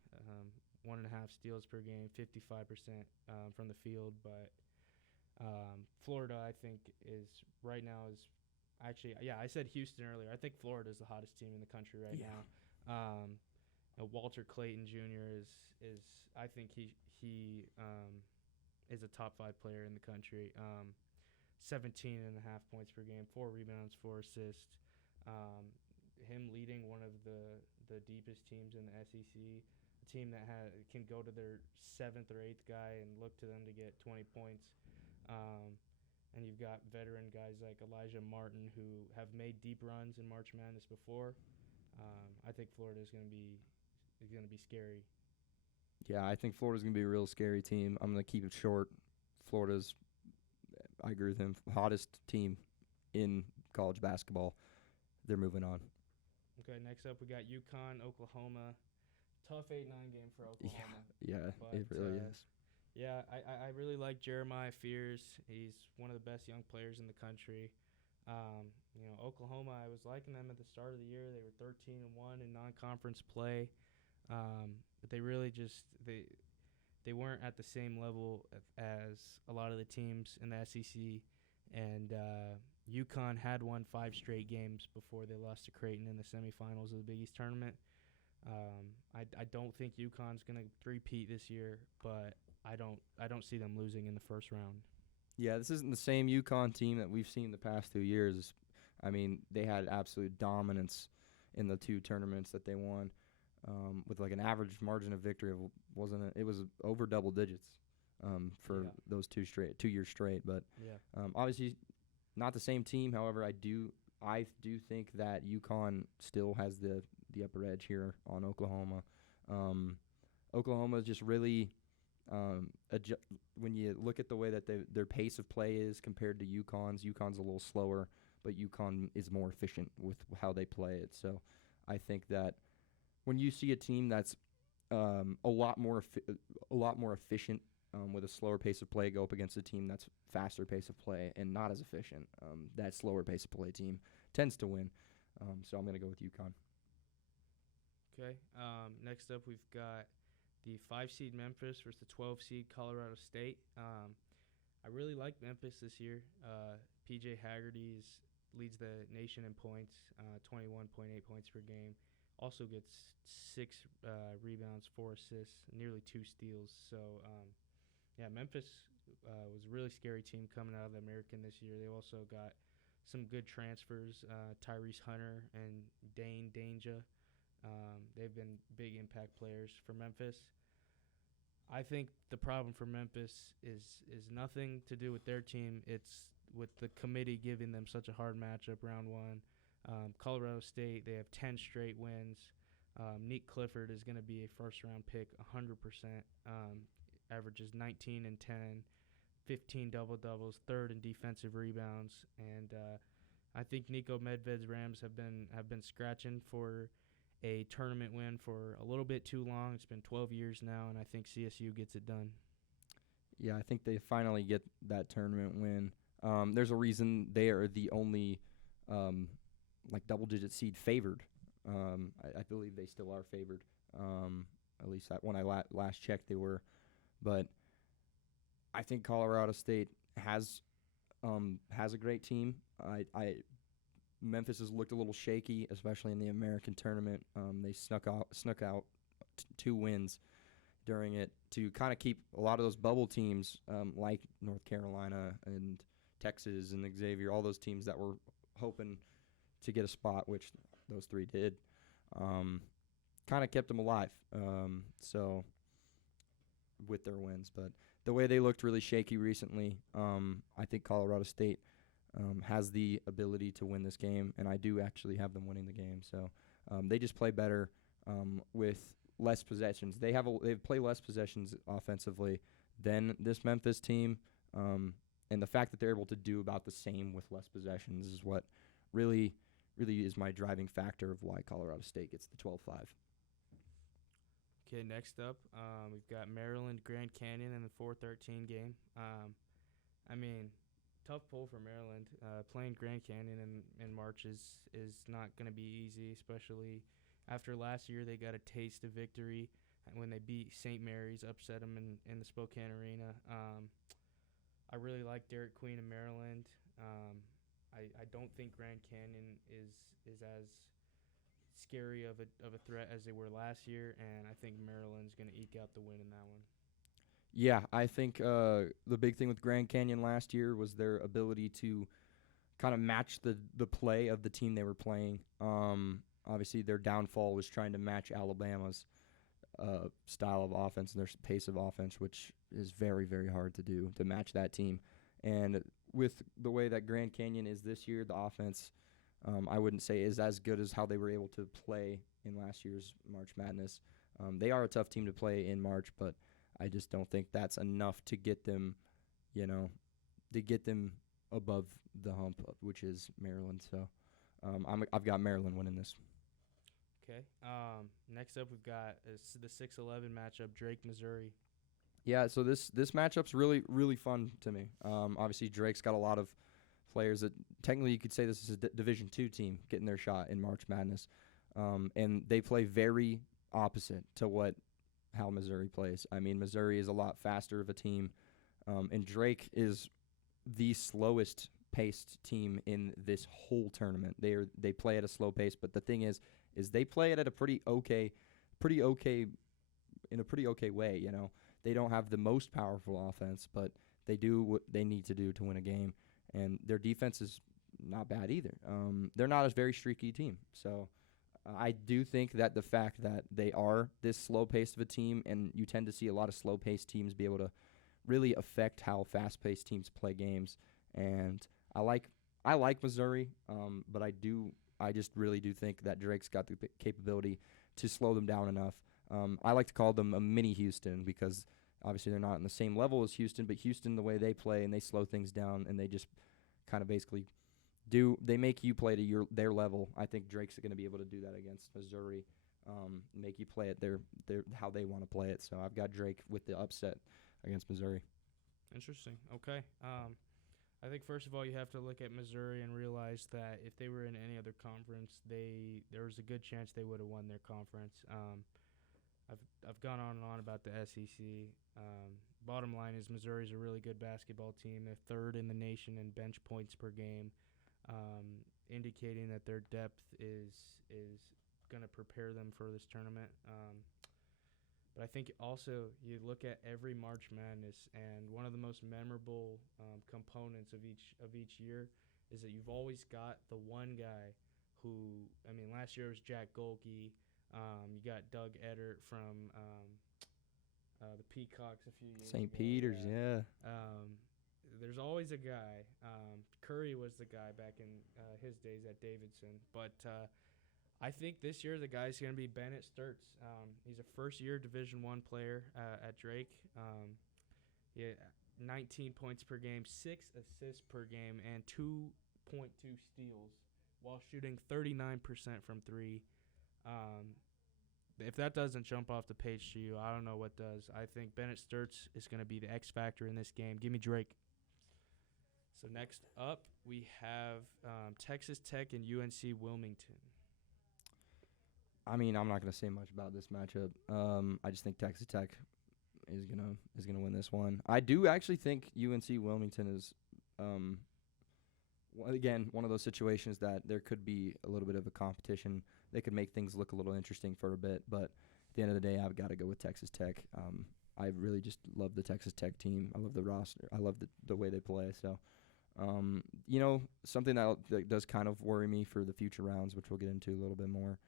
1.5 steals per game, 55% from the field. But Florida, I think, is right now is actually, I said Houston earlier. I think Florida is the hottest team in the country right now. Walter Clayton Jr. is I think he is a top 5 player in the country. 17.5 points per game, 4 rebounds, 4 assists. Him leading one of the deepest teams in the SEC, a team that can go to their 7th or 8th guy and look to them to get 20 points. and you've got veteran guys like Elijah Martin who have made deep runs in March Madness before. I think Florida is going to be scary. Yeah, I think Florida's going to be a real scary team. I'm going to keep it short. Florida's, I agree with him, hottest team in college basketball. They're moving on. Okay, next up we got UConn, Oklahoma. Tough 8-9 game for Oklahoma. Yeah, it really is. Yeah, I really like Jeremiah Fears. He's one of the best young players in the country. Oklahoma, I was liking them at the start of the year. They were 13-1 in non-conference play, but they really just they weren't at the same level as a lot of the teams in the SEC. And UConn had won 5 straight games before they lost to Creighton in the semifinals of the Big East tournament. I don't think UConn's going to three-peat this year, but I don't see them losing in the first round. Yeah, this isn't the same UConn team that we've seen the past 2 years. I mean, they had absolute dominance in the 2 tournaments that they won, with like an average margin of victory of it was over double digits for those 2 years straight. But obviously not the same team. However, I do think that UConn still has the upper edge here on Oklahoma. Oklahoma is just really when you look at the way that their pace of play is compared to UConn's a little slower, but UConn is more efficient with how they play it. So I think that when you see a team that's a lot more efficient with a slower pace of play go up against a team that's faster pace of play and not as efficient, that slower pace of play team tends to win. So I'm going to go with UConn. Okay. Next up, we've got the 5-seed Memphis versus the 12-seed Colorado State. I really like Memphis this year. P.J. Haggerty leads the nation in points, 21.8 points per game. Also gets 6 rebounds, 4 assists, nearly 2 steals. So, Memphis was a really scary team coming out of the American this year. They also got some good transfers, Tyrese Hunter and Dane Danger. They've been big impact players for Memphis. I think the problem for Memphis is nothing to do with their team. It's with the committee giving them such a hard matchup round 1. Colorado State, they have 10 straight wins. Nick Clifford is going to be a first-round pick 100%. Averages 19 and 10, 15 double-doubles, 3rd in defensive rebounds. And I think Nico Medved's Rams have been scratching for a tournament win for a little bit too long. It's been 12 years now, and I think CSU gets it done. Yeah, I think they finally get that tournament win. There's a reason they are the only double-digit seed favored. I believe they still are favored. At least when I last checked, they were. But I think Colorado State has a great team. Memphis has looked a little shaky, especially in the American tournament. They snuck out 2 wins during it to kind of keep a lot of those bubble teams like North Carolina and Texas and Xavier, all those teams that were hoping to get a spot, which those 3 did, kind of kept them alive. So with their wins, but the way they looked really shaky recently, I think Colorado State has the ability to win this game, and I do actually have them winning the game. So they just play better with less possessions. They play less possessions offensively than this Memphis team, and the fact that they're able to do about the same with less possessions is what really is my driving factor of why Colorado State gets the 12-5. Okay, next up, we've got Maryland Grand Canyon in the 4-13 game. Tough pull for Maryland. Playing Grand Canyon in March is not going to be easy, especially after last year they got a taste of victory when they beat St. Mary's, upset them in the Spokane Arena. I really like Derek Queen in Maryland. I don't think Grand Canyon is as scary of a threat as they were last year, and I think Maryland's going to eke out the win in that one. Yeah, I think the big thing with Grand Canyon last year was their ability to kind of match the play of the team they were playing. Obviously, their downfall was trying to match Alabama's style of offense and their pace of offense, which is very, very hard to do, to match that team. And with the way that Grand Canyon is this year, the offense, I wouldn't say is as good as how they were able to play in last year's March Madness. They are a tough team to play in March, but I just don't think that's enough to get them, to get them above the hump, which is Maryland. So I've got Maryland winning this. Okay. Next up, we've got the 6-11 matchup, Drake, Missouri. Yeah, so this matchup's really, really fun to me. Obviously, Drake's got a lot of players that technically you could say this is a Division II team getting their shot in March Madness. And they play very opposite to how Missouri plays. I mean, Missouri is a lot faster of a team, and Drake is the slowest paced team in this whole tournament. They play at a slow pace, but the thing is they play it at a pretty okay way. They don't have the most powerful offense, but they do what they need to do to win a game, and their defense is not bad either. They're not a very streaky team, so I do think that the fact that they are this slow-paced of a team, and you tend to see a lot of slow-paced teams be able to really affect how fast-paced teams play games, and I like Missouri, but I just really do think that Drake's got the capability to slow them down enough. I like to call them a mini Houston because obviously they're not on the same level as Houston, but Houston, the way they play and they slow things down and they just kind of basically they make you play to their level. I think Drake's going to be able to do that against Missouri, make you play it their how they want to play it. So I've got Drake with the upset against Missouri. Interesting. Okay. I think first of all you have to look at Missouri and realize that if they were in any other conference, there was a good chance they would have won their conference. I've gone on and on about the SEC. Bottom line is Missouri's a really good basketball team. They're third in the nation in bench points per game, indicating that their depth is going to prepare them for this tournament. But I think also you look at every March Madness, and one of the most memorable components of each year is that you've always got the one guy who, I mean, last year was Jack Golke. You got Doug Eddert from the Peacocks a few years St. ago. Peter's, yeah. There's always a guy. Curry was the guy back in his days at Davidson. But I think this year the guy's going to be Bennett Sturtz. He's a first-year Division I player at Drake. He had 19 points per game, 6 assists per game, and 2.2 steals while shooting 39% from three. If that doesn't jump off the page to you, I don't know what does. I think Bennett Sturtz is going to be the X factor in this game. Give me Drake. So next up, we have Texas Tech and UNC Wilmington. I mean, I'm not going to say much about this matchup. I just think Texas Tech is gonna win this one. I do actually think UNC Wilmington is, again, one of those situations that there could be a little bit of a competition. They could make things look a little interesting for a bit, but at the end of the day, I've got to go with Texas Tech. I really just love the Texas Tech team. I love the roster. I love the way they play. So, something that does kind of worry me for the future rounds, which we'll get into a little bit more.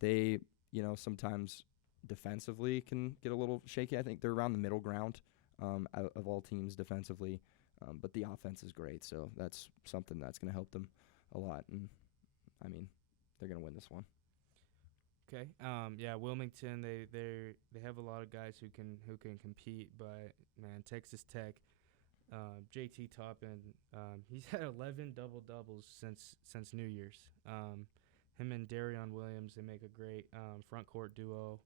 They, sometimes defensively can get a little shaky. I think they're around the middle ground of all teams defensively, but the offense is great. So that's something that's going to help them a lot. And, I mean, they're going to win this one. Okay. Wilmington, they have a lot of guys who can compete, but man, Texas Tech, JT Toppin, he's had 11 double-doubles since New Year's. Him and Darion Williams, they make a great front court duo.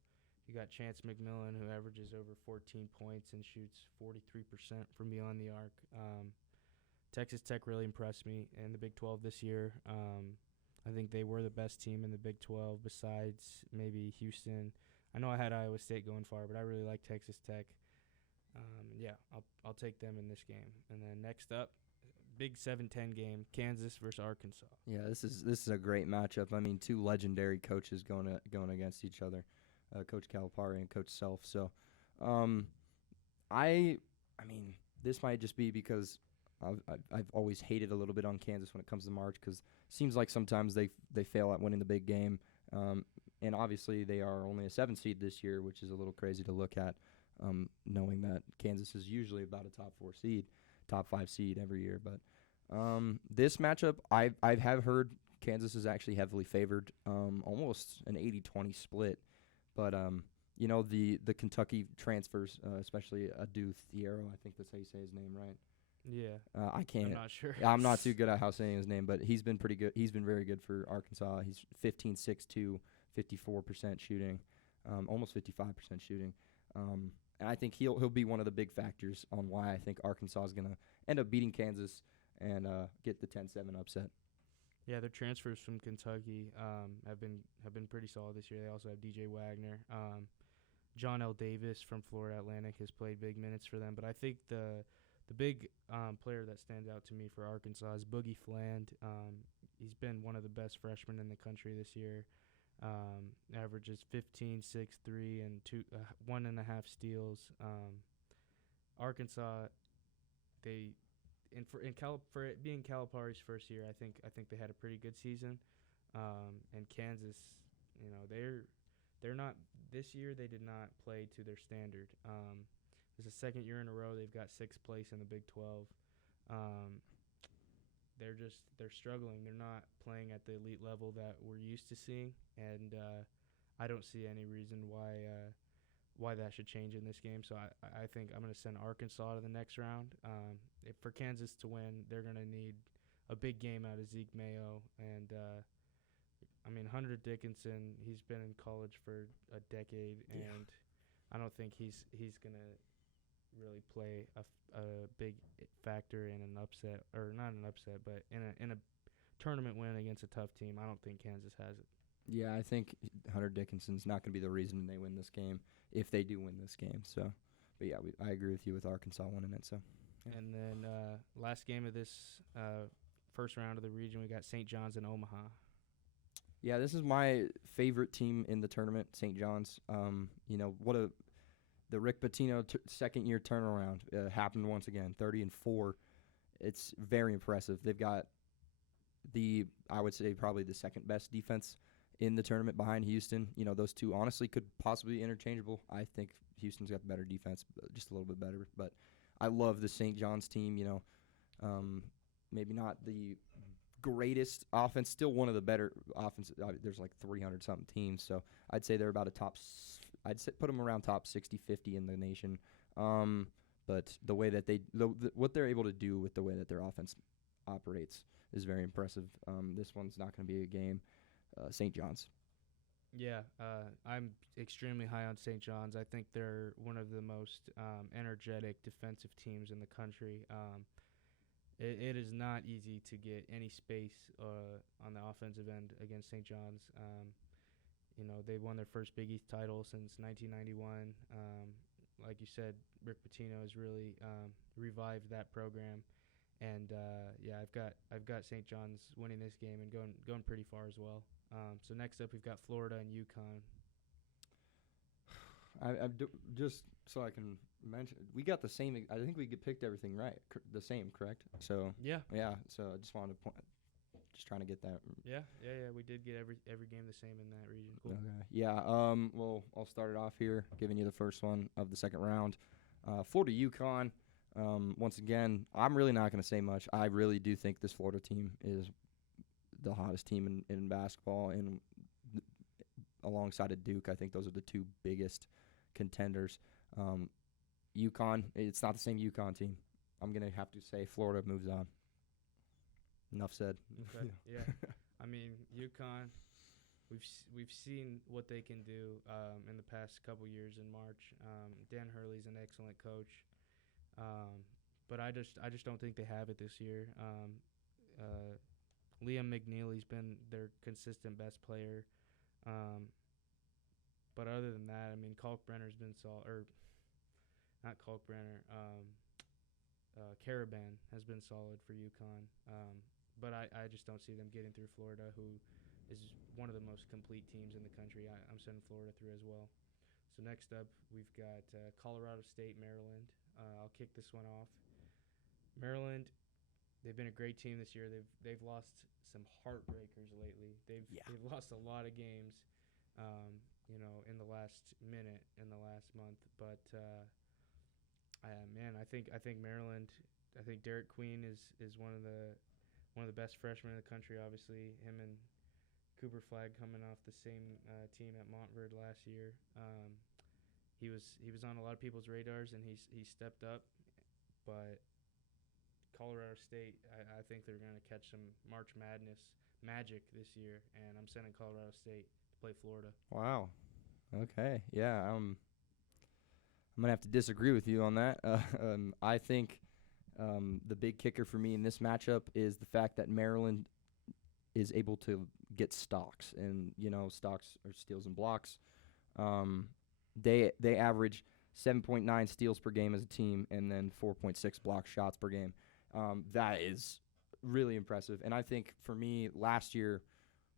You got Chance McMillan, who averages over 14 points and shoots 43% from beyond the arc. Texas Tech really impressed me in the Big 12 this year. I think they were the best team in the Big 12 besides maybe Houston. I know I had Iowa State going far, but I really like Texas Tech. I'll take them in this game. And then next up, big 7-10 game, Kansas versus Arkansas. Yeah, this is a great matchup. I mean, two legendary coaches going against each other, Coach Calipari and Coach Self. So, I mean, this might just be because I've always hated a little bit on Kansas when it comes to March because it seems like sometimes they fail at winning the big game. And obviously they are only a 7 seed this year, which is a little crazy to look at, knowing that Kansas is usually about a top 4 seed. top 5 seed every year. But this matchup, I have heard Kansas is actually heavily favored, almost an 80-20 split. But the Kentucky transfers, especially Adu Thiero, I think that's how you say his name, right? Yeah. I can't. I'm not sure. I'm not too good at how saying his name, but he's been pretty good. He's been very good for Arkansas. He's 15-6-2, 54% shooting, almost 55% shooting. And I think he'll be one of the big factors on why I think Arkansas is going to end up beating Kansas and get the 10-7 upset. Yeah, their transfers from Kentucky have been pretty solid this year. They also have DJ Wagner. John L. Davis from Florida Atlantic has played big minutes for them. But I think the big player that stands out to me for Arkansas is Boogie Fland. He's been one of the best freshmen in the country this year. Averages 15, 6, 3, and 1.5 steals. Arkansas, for it being Calipari's first year, I think they had a pretty good season. And Kansas, they're not this year. They did not play to their standard. It's the second year in a row they've got 6th place in the Big 12. They're struggling. They're not playing at the elite level that we're used to seeing, and I don't see any reason why that should change in this game. So I think I'm going to send Arkansas to the next round. For Kansas to win, they're going to need a big game out of Zeke Mayo, and Hunter Dickinson. He's been in college for a decade, and I don't think he's going to really play a big factor in an upset, or not an upset, but in a tournament win against a tough team. I don't think Kansas has it. Yeah, I think Hunter Dickinson's not going to be the reason they win this game, if they do win this game. So, but yeah, I agree with you with Arkansas winning it. So, yeah. And then last game of this first round of the region, we got St. John's and Omaha. Yeah, this is my favorite team in the tournament, St. John's. The Rick Pitino second-year turnaround happened once again, 30-4. It's very impressive. They've got I would say probably the second best defense in the tournament behind Houston. Those two honestly could possibly be interchangeable. I think Houston's got the better defense, just a little bit better. But I love the St. John's team. Maybe not the greatest offense, still one of the better offenses. There's like 300-something teams, so I'd say they're about put them around top 60-50 in the nation. But the way that what they're able to do with the way that their offense operates is very impressive. This one's not going to be a game. St. John's. Yeah, I'm extremely high on St. John's. I think they're one of the most energetic defensive teams in the country. It is not easy to get any space on the offensive end against St. John's. They won their first Big East title since 1991. Like you said, Rick Pitino has really revived that program. And I've got St. John's winning this game and going pretty far as well. So next up, we've got Florida and UConn. Just so I can mention, we got the same. I think we picked everything right, the same, correct? So yeah. So I just wanted to point. Just trying to get that. Yeah. We did get every game the same in that region. Cool. Okay. Yeah. Well, I'll start it off here, giving you the first one of the second round. Florida UConn. Once again, I'm really not going to say much. I really do think this Florida team is the hottest team in basketball, and alongside of Duke, I think those are the two biggest contenders. UConn, it's not the same UConn team. I'm going to have to say Florida moves on. Enough said. Okay. Yeah. UConn, we've seen what they can do in the past couple years in March. Dan Hurley's an excellent coach. But I just don't think they have it this year. Liam McNeely's been their consistent best player. But other than that, Kalkbrenner's been not Kalkbrenner. Caravan has been solid for UConn. But I just don't see them getting through Florida, who is one of the most complete teams in the country. I'm sending Florida through as well. So next up, we've got Colorado State, Maryland. I'll kick this one off. Maryland, they've been a great team this year. They've lost some heartbreakers lately. They've lost a lot of games, in the last month. But I think Maryland I think Derek Queen is one of the best freshmen in the country. Obviously, him and Cooper Flagg coming off the same team at Montverde last year. He was on a lot of people's radars, and he stepped up. But Colorado State, I think they're going to catch some March Madness magic this year, and I'm sending Colorado State to play Florida. Wow. Okay. Yeah. I'm gonna have to disagree with you on that. I think the big kicker for me in this matchup is the fact that Maryland is able to get stocks, and stocks are steals and blocks. They average 7.9 steals per game as a team, and then 4.6 block shots per game. That is really impressive. And I think for me last year,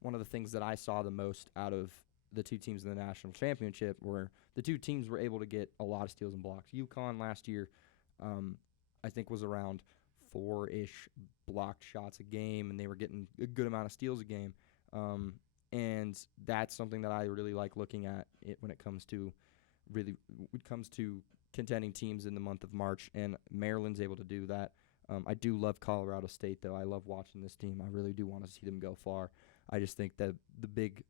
one of the things that I saw the most out of the two teams in the national championship were the two teams were able to get a lot of steals and blocks. UConn last year, I think, was around 4-ish blocked shots a game, and they were getting a good amount of steals a game. And that's something that I really like looking at when it comes to contending teams in the month of March, and Maryland's able to do that. I do love Colorado State, though. I love watching this team. I really do want to see them go far. I just think that the big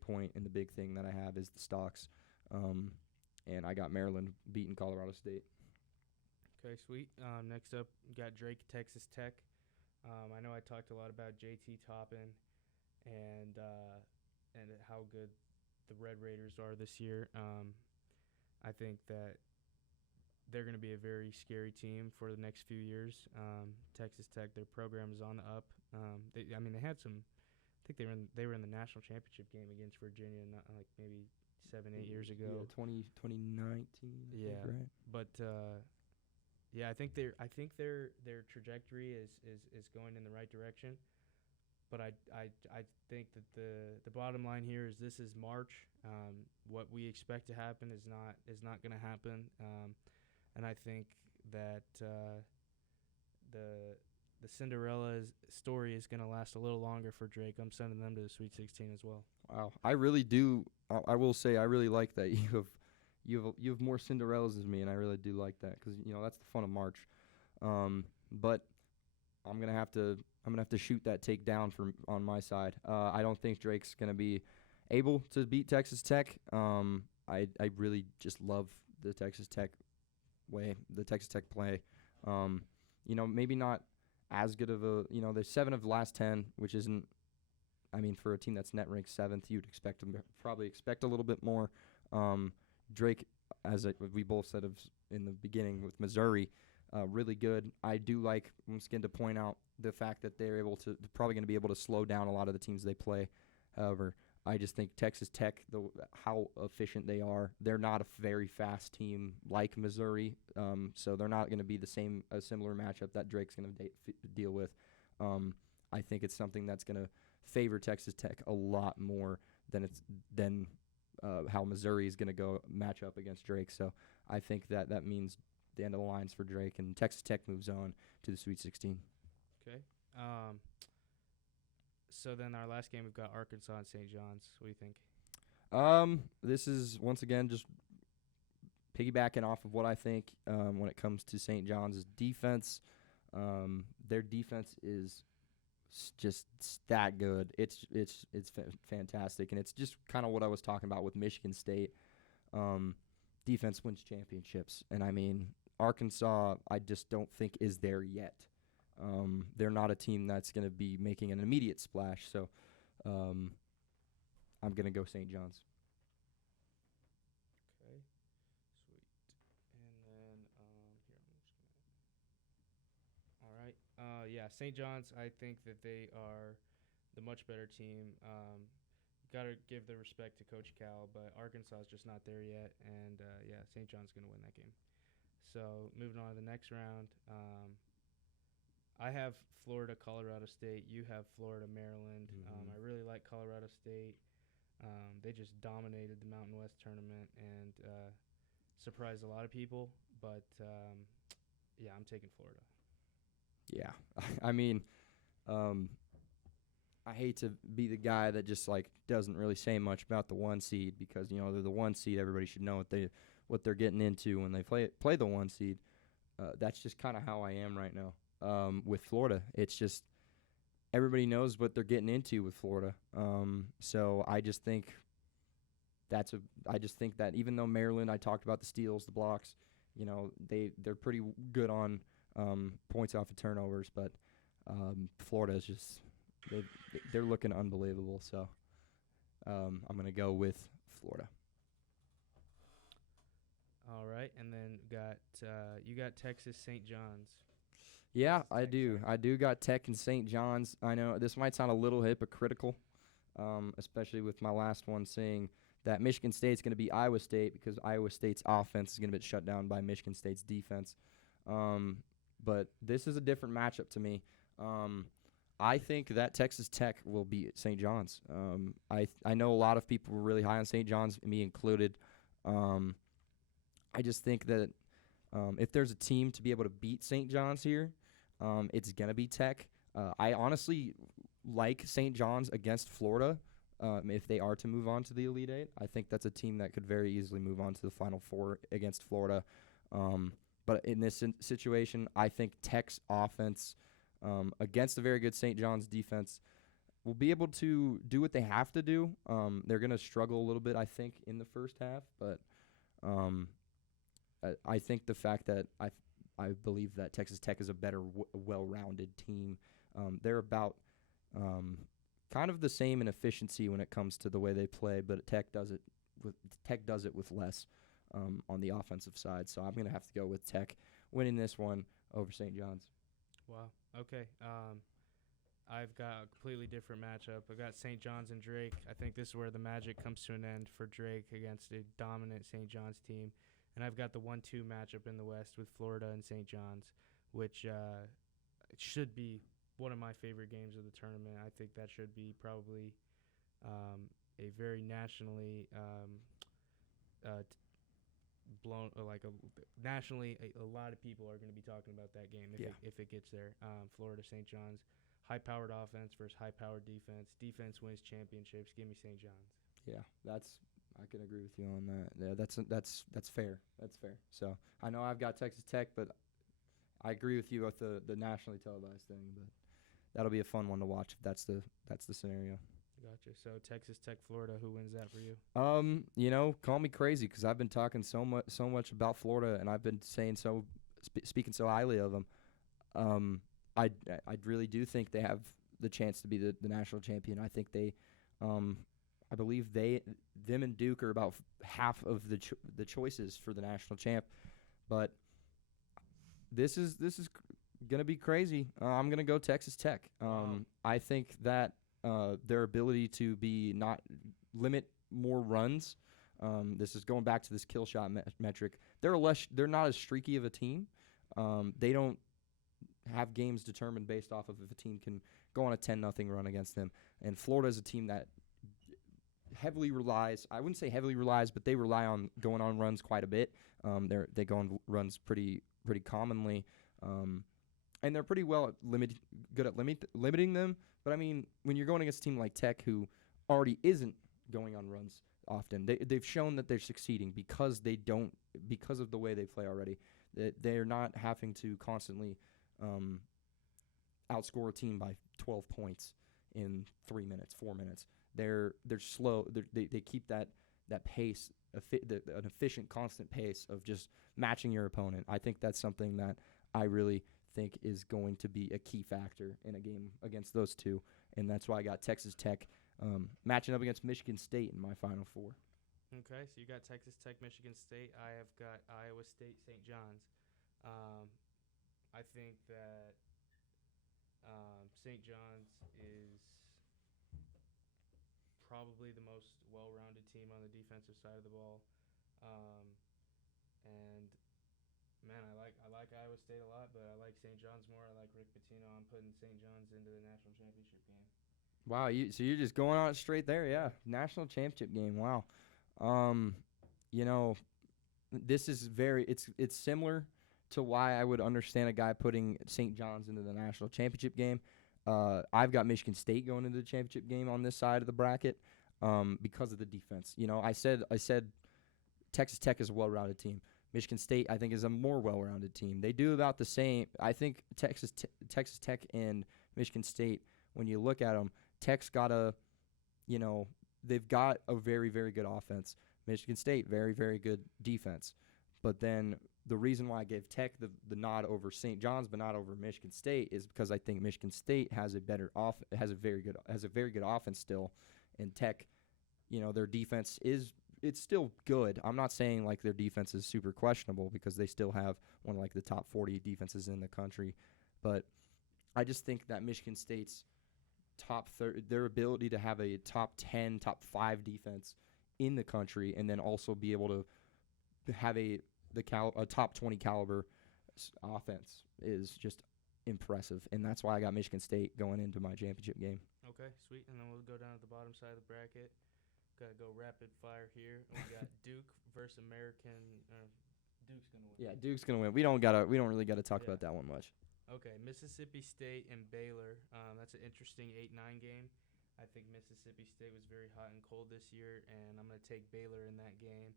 point and the big thing that I have is the stocks, and I got Maryland beating Colorado State. Okay, sweet. Next up, we got Drake, Texas Tech. I know I talked a lot about JT Toppin and how good the Red Raiders are this year. I think that they're going to be a very scary team for the next few years. Texas Tech, their program is on the up. They had some. I think they were in the national championship game against Virginia, not like maybe 7-8 years ago. Yeah, 2019. Yeah, I think, right? But I think their trajectory is going in the right direction. But I think that the bottom line here is this is March. What we expect to happen is not going to happen. And I think that the Cinderella story is going to last a little longer for Drake. I'm sending them to the Sweet 16 as well. Wow, I really do. I will say I really like that you have more Cinderellas than me, and I really do like that because that's the fun of March. But I'm gonna have to shoot that take down on my side. I don't think Drake's gonna be able to beat Texas Tech. I really just love the Texas Tech way, the Texas Tech play. Maybe not as good of a they're 7 of the last 10, which isn't. I mean, for a team that's net ranked 7th, you'd probably expect a little bit more. Drake, as we both said in the beginning with Missouri, really good. I do like, once again, to point out the fact that they're probably going to be able to slow down a lot of the teams they play. However, I just think Texas Tech, how efficient they are, they're not a very fast team like Missouri, so they're not going to be a similar matchup that Drake's going to deal with. I think it's something that's going to favor Texas Tech a lot more than how Missouri is going to go match up against Drake. So I think that means the end of the lines for Drake, and Texas Tech moves on to the Sweet 16. Okay. So then our last game, we've got Arkansas and St. John's. What do you think? This is, once again, just piggybacking off of what I think when it comes to St. John's defense. Their defense is just that good. It's fantastic, and it's just kind of what I was talking about with Michigan State. Defense wins championships, and I mean Arkansas, I just don't think is there yet. They're not a team that's going to be making an immediate splash, so I'm going to go St. John's. Okay, sweet. And then all right. St. John's, I think that they are the much better team. Got to give the respect to Coach Cal, but Arkansas is just not there yet, and St. John's going to win that game. So moving on to the next round, I have Florida, Colorado State. You have Florida, Maryland. I really like Colorado State. They just dominated the Mountain West tournament and surprised a lot of people, but I'm taking Florida. Yeah, I mean, I hate to be the guy that just doesn't really say much about the 1 seed because they're the 1 seed. Everybody should know what they're getting into when they play the 1 seed. that's just kind of how I am right now. With Florida, it's just everybody knows what they're getting into with Florida. So I just think I just think that even though Maryland, I talked about the steals, the blocks, they're pretty good on points off of turnovers, but Florida is just they're looking unbelievable. So I'm gonna go with Florida. All right, and then you got Texas St. John's. Yeah, Texas I Tech, do. sorry. I do got Tech and St. John's. I know this might sound a little hypocritical, especially with my last one saying that Michigan State's going to beat Iowa State because Iowa State's offense is going to get shut down by Michigan State's defense. But this is a different matchup to me. I think that Texas Tech will beat St. John's. I know a lot of people were really high on St. John's, me included. I just think that if there's a team to be able to beat St. John's here, it's going to be Tech. I honestly like St. John's against Florida if they are to move on to the Elite Eight. I think that's a team that could very easily move on to the Final Four against Florida. But in this situation, I think Tech's offense against a very good St. John's defense will be able to do what they have to do. They're going to struggle a little bit, I think, in the first half. But I think the fact that I believe that Texas Tech is a better, well-rounded team. They're about kind of the same in efficiency when it comes to the way they play, but Tech does it with less on the offensive side. So I'm going to have to go with Tech winning this one over St. John's. Wow. Okay. I've got a completely different matchup. I've got St. John's and Drake. I think this is where the magic comes to an end for Drake against a dominant St. John's team. And I've got the 1-2 matchup in the West with Florida and St. John's, which should be one of my favorite games of the tournament. I think that should be probably a very nationally nationally a lot of people are going to be talking about that game if it gets there. Florida St. John's, high-powered offense versus high-powered defense. Defense wins championships. Give me St. John's. Yeah, I can agree with you on that. Yeah, that's fair. That's fair. So I know I've got Texas Tech, but I agree with you with the nationally televised thing. But that'll be a fun one to watch if that's the scenario. Gotcha. So Texas Tech, Florida. Who wins that for you? Call me crazy because I've been talking so much about Florida, and I've been saying speaking so highly of them. I really do think they have the chance to be the national champion. I think they, I believe them and Duke are about half of the choices for the national champ, but this is gonna be crazy. I'm gonna go Texas Tech. I think that their ability to not limit more runs. This is going back to this kill shot metric. They're not as streaky of a team. They don't have games determined based off of if a team can go on a 10-0 run against them. And Florida is a team that heavily relies, I wouldn't say heavily relies, but they rely on going on runs quite a bit. They go on runs pretty commonly. And they're pretty good at limiting them. But, I mean, when you're going against a team like Tech who already isn't going on runs often, they've shown that they're succeeding because of the way they play already. They're not having to constantly outscore a team by 12 points in 3 minutes, 4 minutes. They're slow. They keep that pace, an efficient, constant pace of just matching your opponent. I think that's something that I really think is going to be a key factor in a game against those two, and that's why I got Texas Tech matching up against Michigan State in my Final Four. Okay, so you got Texas Tech, Michigan State. I have got Iowa State, St. John's. I think that St. John's is probably the most well-rounded team on the defensive side of the ball, and man, I like Iowa State a lot, but I like St. John's more. I like Rick Pitino. I'm putting St. John's into the national championship game. Wow, so you're just going on it straight there, yeah. National championship game, wow. This is it's similar to why I would understand a guy putting St. John's into the national championship game. I've got Michigan State going into the championship game on this side of the bracket because of the defense. I said Texas Tech is a well-rounded team. Michigan State, I think, is a more well-rounded team. They do about the same. I think Texas Tech and Michigan State, when you look at them, Tech's got they've got a very, very good offense. Michigan State, very, very good defense. But then the reason why I gave Tech the nod over St. John's but not over Michigan State is because I think Michigan State has a very good offense still, and Tech, their defense it's still good. I'm not saying like their defense is super questionable because they still have one of like the top 40 defenses in the country, but I just think that Michigan State's their ability to have a top 10, top 5 defense in the country, and then also be able to have a top 20 caliber offense is just impressive, and that's why I got Michigan State going into my championship game. Okay, sweet. And then we'll go down to the bottom side of the bracket. Gotta go rapid fire here. We got Duke versus American. Duke's gonna win. Yeah, Duke's gonna win. We don't really gotta talk about that one much. Okay, Mississippi State and Baylor. That's an interesting 8-9 game. I think Mississippi State was very hot and cold this year, and I'm gonna take Baylor in that game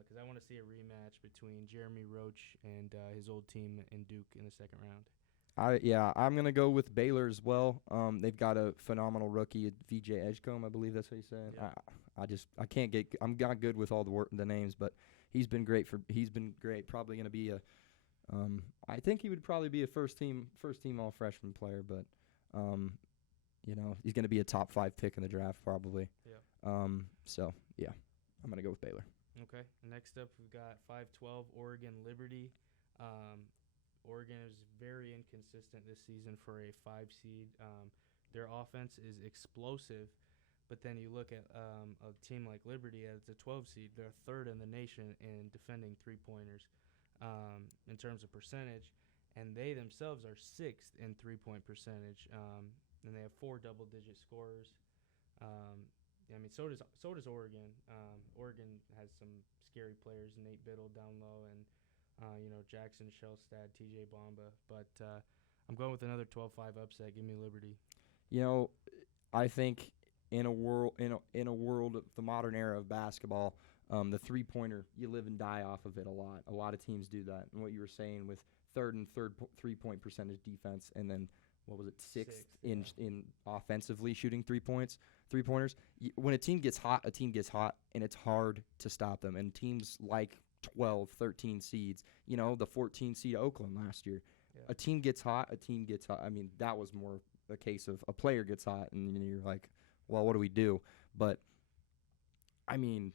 because I want to see a rematch between Jeremy Roach and his old team in Duke in the second round. I'm gonna go with Baylor as well. They've got a phenomenal rookie, VJ Edgecombe, I believe that's what he's saying. Yeah. I can't get. I'm not good with all the names, but he's been great. Probably gonna be a. I think he would probably be a first team all freshman player, but he's gonna be a top 5 pick in the draft probably. Yeah. So yeah, I'm gonna go with Baylor. Okay. Next up, we've got 5-12 Oregon Liberty. Oregon is very inconsistent this season for a 5 seed. Their offense is explosive, but then you look at a team like Liberty as a 12 seed. They're third in the nation in defending 3-pointers in terms of percentage, and they themselves are 6th in 3-point percentage, and they have 4 double-digit scorers. So does Oregon. Oregon has some scary players, Nate Biddle down low, and Jackson Shellstad, TJ Bamba, but I'm going with another 12-5 upset. Give me Liberty. I think in a world of the modern era of basketball, the 3-pointer, you live and die off of it a lot. A lot of teams do that. And what you were saying with third 3-point percentage defense, and then what was it, sixth in offensively shooting 3-pointers. When a team gets hot, and it's hard to stop them. And teams like 12, 13 seeds, the 14 seed Oakland last year. Yeah. A team gets hot. I mean, that was more a case of a player gets hot, and you're like, well, what do we do? But, I mean,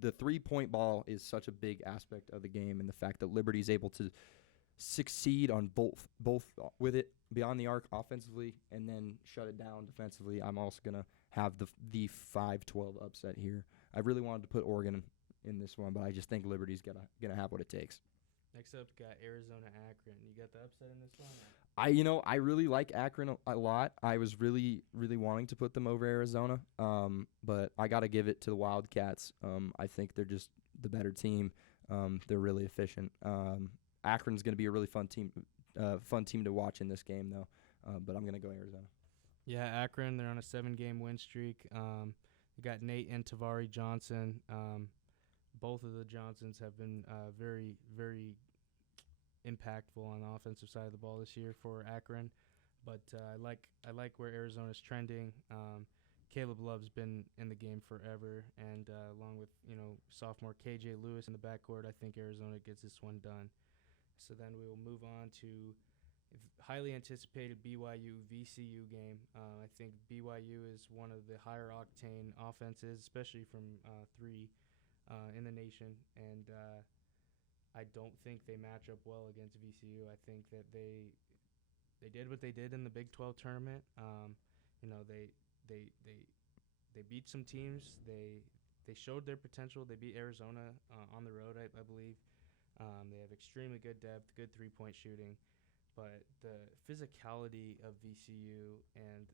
the 3-point ball is such a big aspect of the game, and the fact that Liberty's able to succeed on both with it beyond the arc offensively and then shut it down defensively. I'm also going to have the 5-12 upset here. I really wanted to put Oregon in this one, but I just think Liberty's gonna have what it takes. Next up, got Arizona Akron. You got the upset in this one? I really like Akron a lot. I was really, really wanting to put them over Arizona, but I got to give it to the Wildcats. I think they're just the better team. They're really efficient. Akron's going to be a really fun team to watch in this game, though. But I'm going to go Arizona. Yeah, Akron, they're on a 7-game win streak. You got Nate and Tavari Johnson. Both of the Johnsons have been very, very impactful on the offensive side of the ball this year for Akron. But I like where Arizona's trending. Caleb Love's been in the game forever, and along with sophomore KJ Lewis in the backcourt, I think Arizona gets this one done. So then we will move on to highly anticipated BYU VCU game. I think BYU is one of the higher octane offenses, especially from 3 in the nation, and I don't think they match up well against VCU. I think that they did what they did in the Big 12 tournament. They beat some teams. They showed their potential. They beat Arizona on the road, I believe. They have extremely good depth, good 3-point shooting, but the physicality of VCU and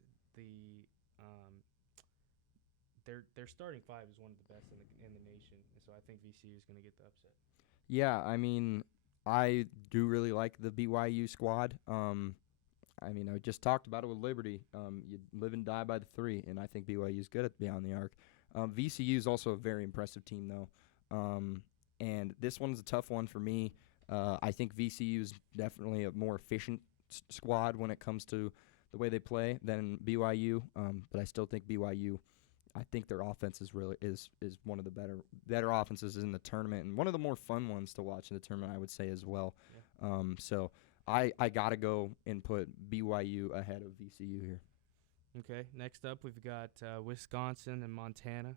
their starting 5 is one of the best in the nation, so I think VCU is going to get the upset. Yeah, I mean, I do really like the BYU squad. I just talked about it with Liberty. You live and die by the 3, and I think BYU is good at beyond the arc. VCU is also a very impressive team, though. And this one's a tough one for me. I think VCU is definitely a more efficient squad when it comes to the way they play than BYU. But I still think BYU. I think their offense is one of the better offenses in the tournament, and one of the more fun ones to watch in the tournament, I would say as well. Yeah. So I gotta go and put BYU ahead of VCU here. Okay, next up we've got Wisconsin and Montana.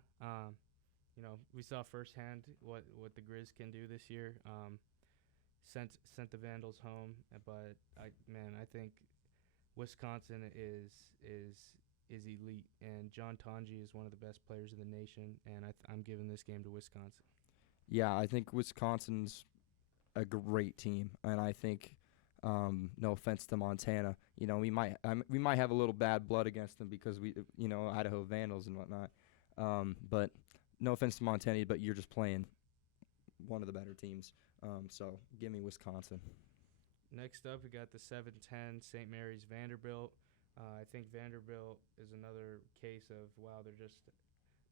We saw firsthand what the Grizz can do this year. Sent the Vandals home, but I think Wisconsin is elite, and John Tonji is one of the best players in the nation, and I'm giving this game to Wisconsin. Yeah, I think Wisconsin's a great team, and I think, no offense to Montana, we might have a little bad blood against them because we, Idaho Vandals and whatnot. But no offense to Montana, but you're just playing one of the better teams. So give me Wisconsin. Next up, we got the 7-10 St. Mary's Vanderbilt. I think Vanderbilt is another case of, wow, they're just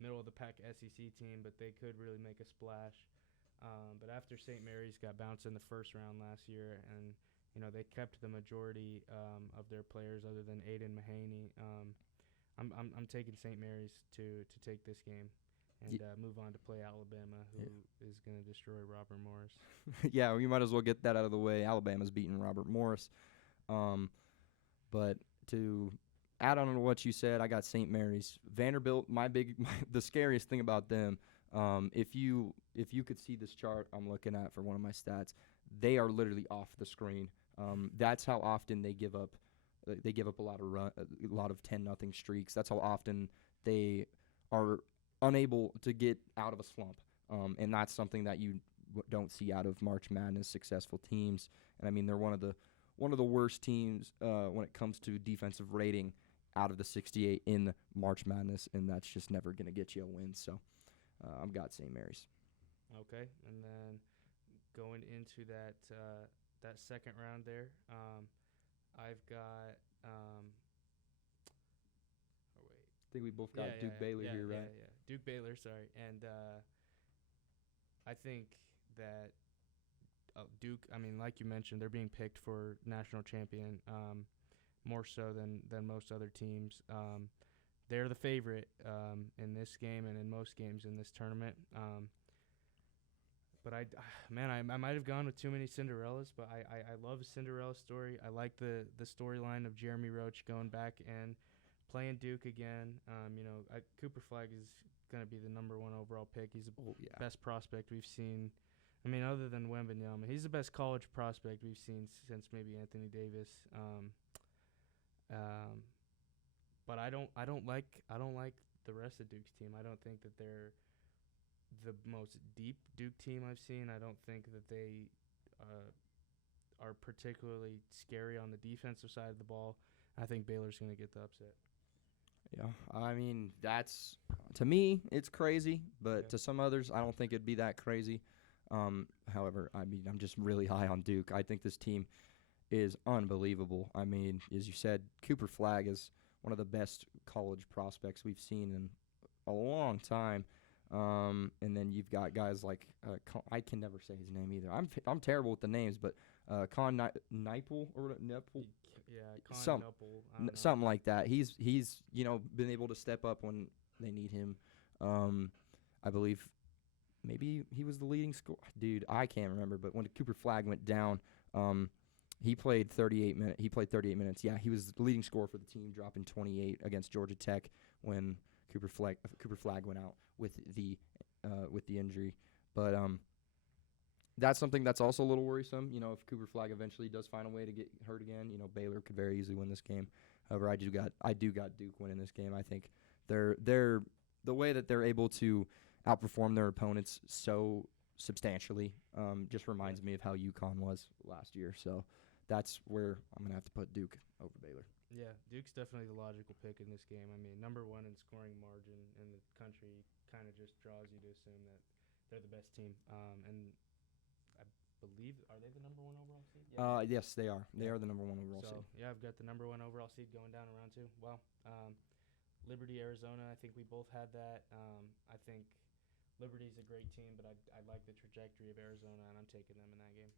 middle-of-the-pack SEC team, but they could really make a splash. But after St. Mary's got bounced in the first round last year, and they kept the majority of their players other than Aiden Mahaney, I'm taking St. Mary's to take this game and move on to play Alabama, who is going to destroy Robert Morris. Yeah, we might as well get that out of the way. Alabama's beating Robert Morris. But to add on to what you said, I got St. Mary's. Vanderbilt, the scariest thing about them, if you could see this chart I'm looking at for one of my stats, they are literally off the screen. That's how often they give up. They give up a lot of 10-0 streaks. That's how often they are unable to get out of a slump. And that's something that you don't see out of March Madness successful teams. And I mean, they're one of the worst teams when it comes to defensive rating out of the 68 in March Madness, and that's just never going to get you a win. So I've got St. Mary's. Okay, and then going into that second round there, I've got I think we both got Duke Baylor here, right? Yeah, Duke Baylor, sorry. And I think that Duke, like you mentioned, they're being picked for national champion more so than most other teams. They're the favorite in this game and in most games in this tournament. But I might have gone with too many Cinderellas, but I love a Cinderella story. I like the storyline of Jeremy Roach going back and playing Duke again. Cooper Flagg is going to be the number 1 overall pick. He's the best prospect we've seen. Other than Wembanyama, he's the best college prospect we've seen since maybe Anthony Davis. But I don't like the rest of Duke's team. I don't think that they're the most deep Duke team I've seen. I don't think that they are particularly scary on the defensive side of the ball. I think Baylor's going to get the upset. Yeah, that's, to me, it's crazy, but to some others, I don't think it'd be that crazy. However, I'm just really high on Duke. I think this team is unbelievable. As you said, Cooper Flagg is one of the best college prospects we've seen in a long time. And then you've got guys like I can never say his name either. I'm terrible with the names, but Con Nipel or Nepal. Yeah, something like that. He's been able to step up when they need him. I believe maybe he was the leading scorer. Dude, I can't remember, but when Cooper Flagg went down, he played 38 minutes. Yeah, he was the leading scorer for the team, dropping 28 against Georgia Tech when Cooper Flagg went out with the injury. But that's something that's also a little worrisome. If Cooper Flagg eventually does find a way to get hurt again, Baylor could very easily win this game. However, I do got Duke winning this game. I think they're the way that they're able to outperform their opponents so substantially just reminds me of how UConn was last year. So that's where I'm gonna have to put Duke over Baylor. Yeah, Duke's definitely the logical pick in this game. Number 1 in scoring margin in the country kind of just draws you to assume that they're the best team. And I believe, are they the number 1 overall seed? Yeah. Yes, they are. They are the number 1 overall seed. Yeah, I've got the number 1 overall seed going down in round 2. Well, Liberty, Arizona, I think we both had that. I think Liberty's a great team, but I like the trajectory of Arizona, and I'm taking them in that game.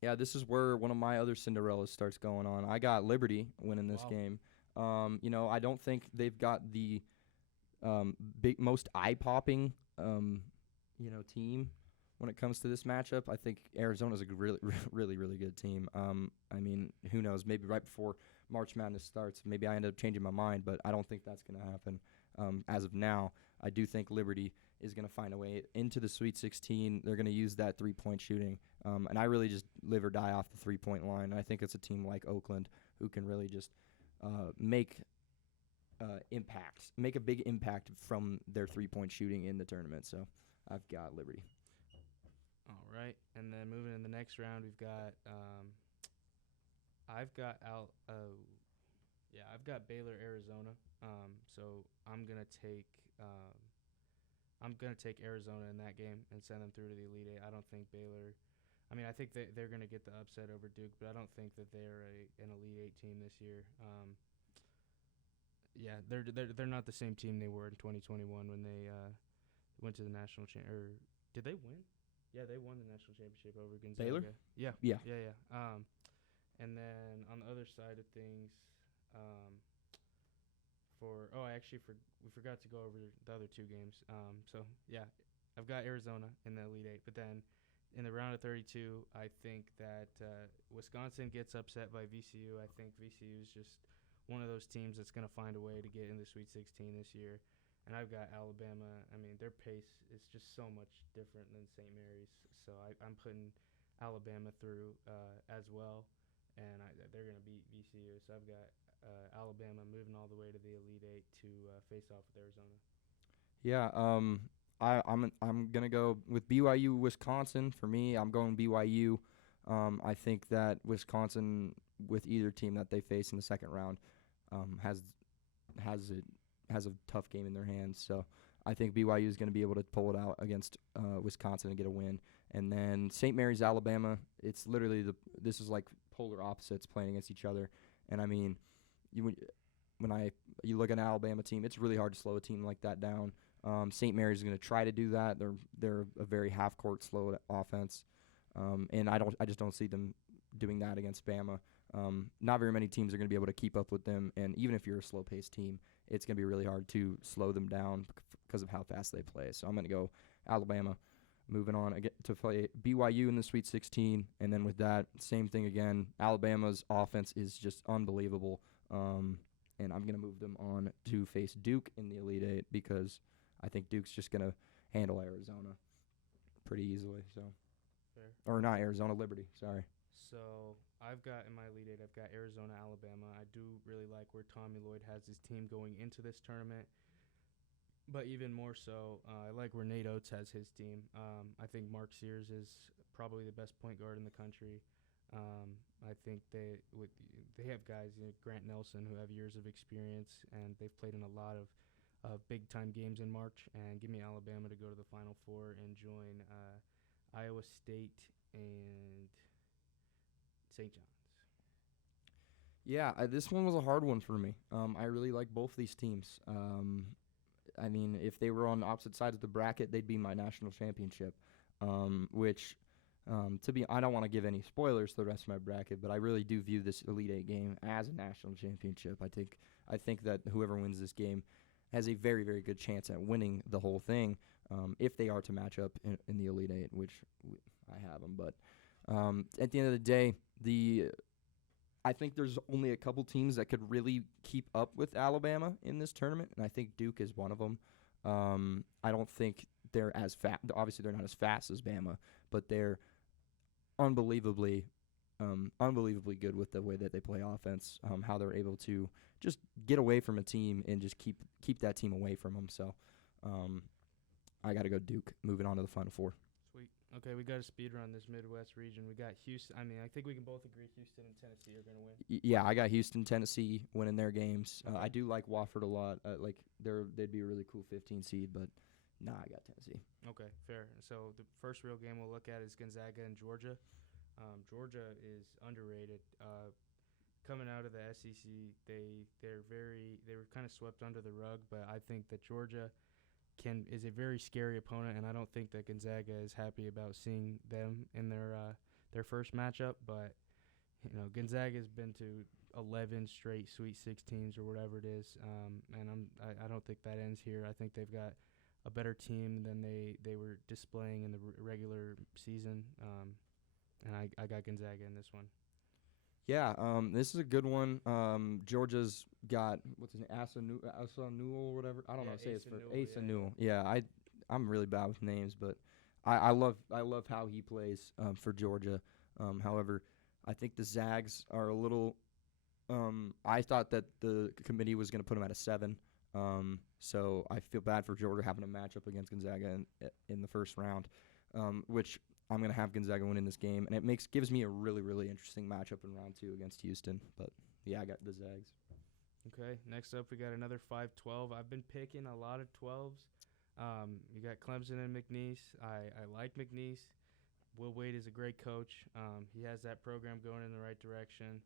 Yeah, this is where one of my other Cinderellas starts going on. I got Liberty winning this Wow. game. I don't think they've got the most eye-popping, team when it comes to this matchup. I think Arizona's a really, really, really good team. Who knows? Maybe right before March Madness starts, maybe I end up changing my mind, but I don't think that's going to happen. As of now, I do think Liberty is going to find a way into the Sweet 16. They're going to use that three-point shooting, and I really just live or die off the three-point line. I think it's a team like Oakland who can really just make make a big impact from their three-point shooting in the tournament. So I've got Liberty. All right, and then moving in the next round, we've got I've got I've got Baylor, Arizona. So I'm gonna take Arizona in that game and send them through to the Elite Eight. I don't think Baylor. I mean, I think they're gonna get the upset over Duke, but I don't think that they're an Elite Eight team this year. They're not the same team they were in 2021 when they went to the national or did they win? Yeah, they won the national championship over Gonzaga. Baylor? Yeah. Yeah. And then on the other side of things, we forgot to go over the other two games. I've got Arizona in the Elite Eight, but then in the round of 32, I think that Wisconsin gets upset by VCU. I think VCU is just one of those teams that's going to find a way to get in the Sweet 16 this year. And I've got Alabama. I mean, their pace is just so much different than St. Mary's. So I'm putting Alabama through as well, and they're going to beat VCU. So I've got Alabama moving all the way to the Elite Eight to face off with Arizona. Yeah. I'm gonna go with BYU, Wisconsin. For me, I'm going BYU. I think that Wisconsin, with either team that they face in the second round, has a tough game in their hands. So I think BYU is going to be able to pull it out against Wisconsin and get a win. And then St. Mary's, Alabama. It's literally this is like polar opposites playing against each other. And I mean, you look at an Alabama team, it's really hard to slow a team like that down. St. Mary's is going to try to do that. They're a very half-court slow offense, and I just don't see them doing that against Bama. Not very many teams are going to be able to keep up with them, and even if you're a slow-paced team, it's going to be really hard to slow them down because of how fast they play. So I'm going to go Alabama. Moving on to play BYU in the Sweet 16, and then with that, same thing again. Alabama's offense is just unbelievable, and I'm going to move them on to face Duke in the Elite Eight because I think Duke's just going to handle Arizona pretty easily. So, Fair. Or not Arizona, Liberty. Sorry. So I've got in my Elite Eight, I've got Arizona, Alabama. I do really like where Tommy Lloyd has his team going into this tournament. But even more so, I like where Nate Oates has his team. I think Mark Sears is probably the best point guard in the country. I think they have guys, Grant Nelson, who have years of experience, and they've played in a lot of big-time games in March. And give me Alabama to go to the Final Four and join Iowa State and St. John's. Yeah, this one was a hard one for me. I really like both these teams. I mean, if they were on opposite sides of the bracket, they'd be my national championship, I don't want to give any spoilers to the rest of my bracket, but I really do view this Elite Eight game as a national championship. I think that whoever wins this game has a very, very good chance at winning the whole thing if they are to match up in the Elite Eight, which I have them. But at the end of the day, I think there's only a couple teams that could really keep up with Alabama in this tournament, and I think Duke is one of them. I don't think they're as fast. Obviously, they're not as fast as Bama, but they're unbelievably good with the way that they play offense, how they're able to just get away from a team and just keep that team away from them. So I got to go Duke, moving on to the Final Four. Sweet. Okay, we got a speed run this Midwest region. We got Houston. I mean, I think we can both agree Houston and Tennessee are going to win. Yeah, I got Houston, Tennessee winning their games. Okay. I do like Wofford a lot. They'd be a really cool 15 seed, but I got Tennessee. Okay, fair. So the first real game we'll look at is Gonzaga and Georgia. Georgia is underrated. Coming out of the SEC, they were kind of swept under the rug, but I think that Georgia is a very scary opponent, and I don't think that Gonzaga is happy about seeing them in their first matchup. But Gonzaga's been to 11 straight Sweet 16s or whatever it is, and I don't think that ends here. I think they've got a better team than they were displaying in the regular season, and I got Gonzaga in this one. Yeah, this is a good one. Georgia's got what's his name, Asa Newell or whatever. I don't know. Say it's for Asa Newell. Yeah, I'm really bad with names, but I love how he plays for Georgia. However, I think the Zags are a little. I thought that the committee was going to put them at a 7. So I feel bad for Georgia having a matchup against Gonzaga in the first round, which I'm going to have Gonzaga win in this game, and it gives me a really, really interesting matchup in round 2 against Houston. But, yeah, I got the Zags. Okay, next up we got another 5-12. I've been picking a lot of 12s. You got Clemson and McNeese. I like McNeese. Will Wade is a great coach. He has that program going in the right direction.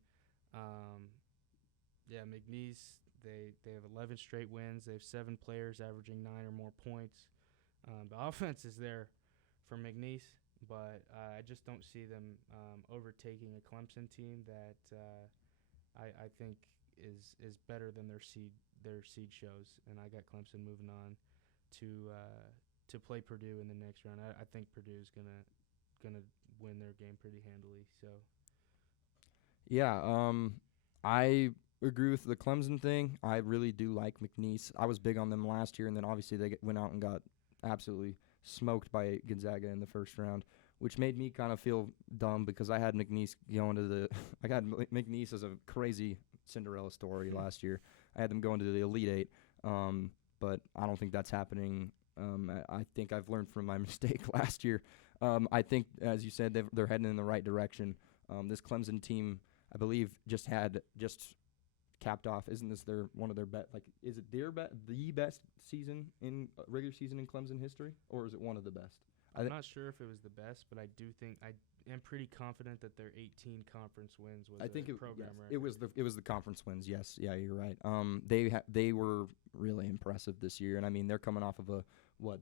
McNeese, they have 11 straight wins. They have 7 players averaging 9 or more points. The offense is there for McNeese, but I just don't see them overtaking a Clemson team that I think is better than their seed shows. And I got Clemson moving on to play Purdue in the next round. I think Purdue's gonna win their game pretty handily. So. Yeah, I agree with the Clemson thing. I really do like McNeese. I was big on them last year, and then obviously they went out and got absolutely smoked by Gonzaga in the first round, which made me kind of feel dumb because I had McNeese going to the – I got McNeese as a crazy Cinderella story last year. I had them going to the Elite Eight, but I don't think that's happening. I think I've learned from my mistake last year. I think, as you said, they're heading in the right direction. This Clemson team, I believe, just capped off. Isn't this one of their best? Like, is it the best season in regular season in Clemson history, or is it one of the best? I'm not sure if it was the best, but I do think I am pretty confident that their 18 conference wins was program record. It was the conference wins. Yes, yeah, you're right. They were really impressive this year, and I mean they're coming off of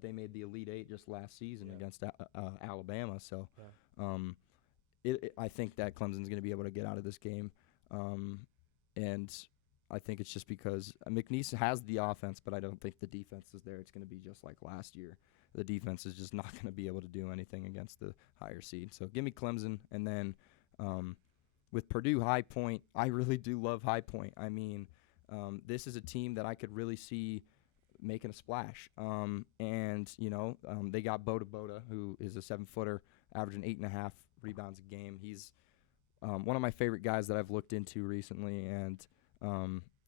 they made the Elite Eight just last season against Alabama. So, I think that Clemson's going to be able to get out of this game. And I think it's just because McNeese has the offense, but I don't think the defense is there. It's going to be just like last year. The defense is just not going to be able to do anything against the higher seed. So give me Clemson. And then with Purdue High Point, I really do love High Point. I mean, this is a team that I could really see making a splash. They got Boda, who is a 7-footer, averaging 8.5 rebounds a game. He's one of my favorite guys that I've looked into recently, and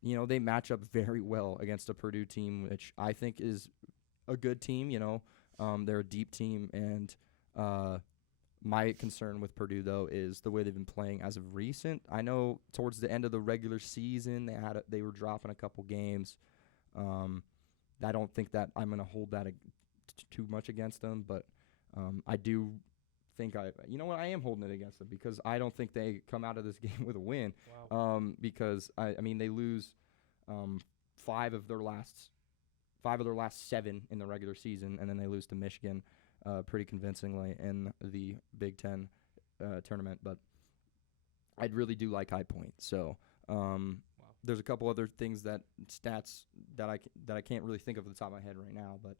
they match up very well against a Purdue team, which I think is a good team. They're a deep team, and my concern with Purdue though is the way they've been playing as of recent. I know towards the end of the regular season they were dropping a couple games. I don't think that I'm going to hold that too much against them, but I do think I am holding it against them because I don't think they come out of this game with a win. Wow. Because they lose 5 of their last 7 in the regular season, and then they lose to Michigan pretty convincingly in the Big Ten tournament. But I really do like High Point. So there's a couple other stats that I can't really think of at the top of my head right now, but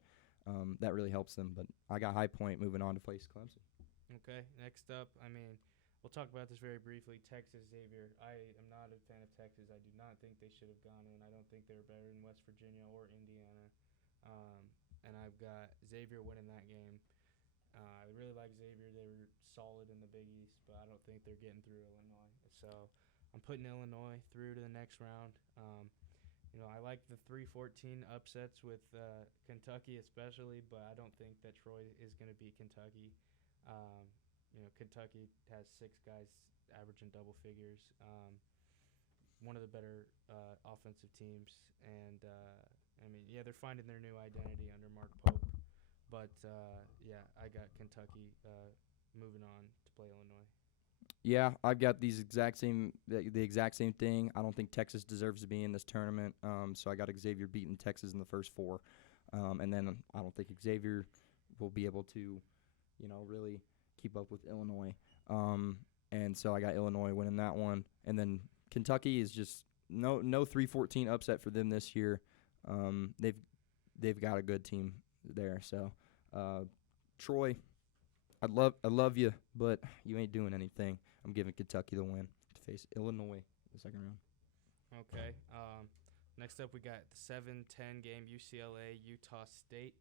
that really helps them. But I got High Point moving on to face Clemson. Okay, next up, we'll talk about this very briefly. Texas, Xavier. I am not a fan of Texas. I do not think they should have gone in. I don't think they were better than West Virginia or Indiana. And I've got Xavier winning that game. I really like Xavier. They were solid in the Big East, but I don't think they're getting through Illinois. So I'm putting Illinois through to the next round. I like the 3-14 upsets with Kentucky especially, but I don't think that Troy is going to beat Kentucky. Kentucky has 6 guys averaging double figures. One of the better offensive teams, and they're finding their new identity under Mark Pope. But I got Kentucky moving on to play Illinois. Yeah, I've got the exact same thing. I don't think Texas deserves to be in this tournament. So I got Xavier beating Texas in the first 4. And then I don't think Xavier will be able to, really keep up with Illinois. And so I got Illinois winning that one. And then Kentucky is just no 3-14 upset for them this year. They've got a good team there. So Troy, I love you, but you ain't doing anything. I'm giving Kentucky the win to face Illinois in the second round. Okay. Next up, we got the 7-10 game, UCLA, Utah State.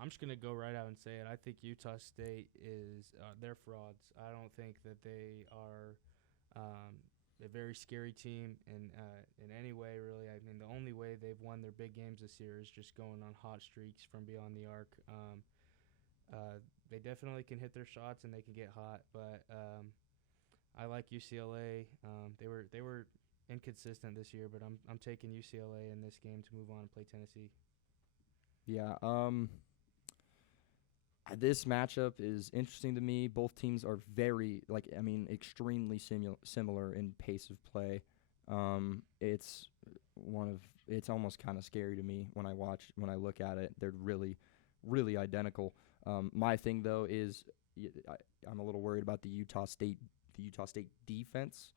I'm just going to go right out and say it. I think Utah State they're frauds. I don't think that they are a very scary team in any way, really. I mean, the only way they've won their big games this year is just going on hot streaks from beyond the arc. They definitely can hit their shots and they can get hot, but I like UCLA. They were inconsistent this year, but I'm taking UCLA in this game to move on and play Tennessee. Yeah. This matchup is interesting to me. Both teams are extremely similar in pace of play. It's almost kind of scary to me when I look at it. They're really, really identical. My thing though is I'm a little worried about the Utah State defense.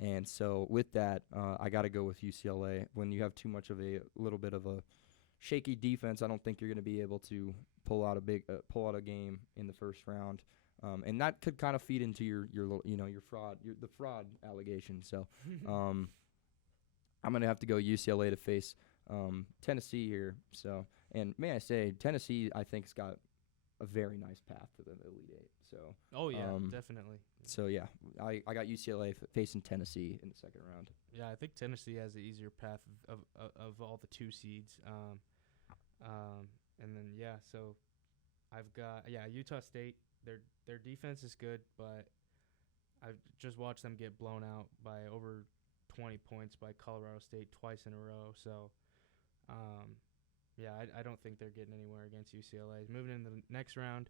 And so with that, I got to go with UCLA. When you have too much of a little bit of a shaky defense, I don't think you're going to be able to pull out a game in the first round. And that could kind of feed into your fraud allegation. So I'm going to have to go UCLA to face Tennessee here. So, and may I say, Tennessee I think has got a very nice path to the Elite Eight. So Definitely. So yeah, I got UCLA facing Tennessee in the second round. Yeah, I think Tennessee has the easier path of all the 2 seeds. And then so I've got Utah State. Their defense is good, but I've just watched them get blown out by over 20 points by Colorado State twice in a row. So I don't think they're getting anywhere against UCLA. Moving into the next round,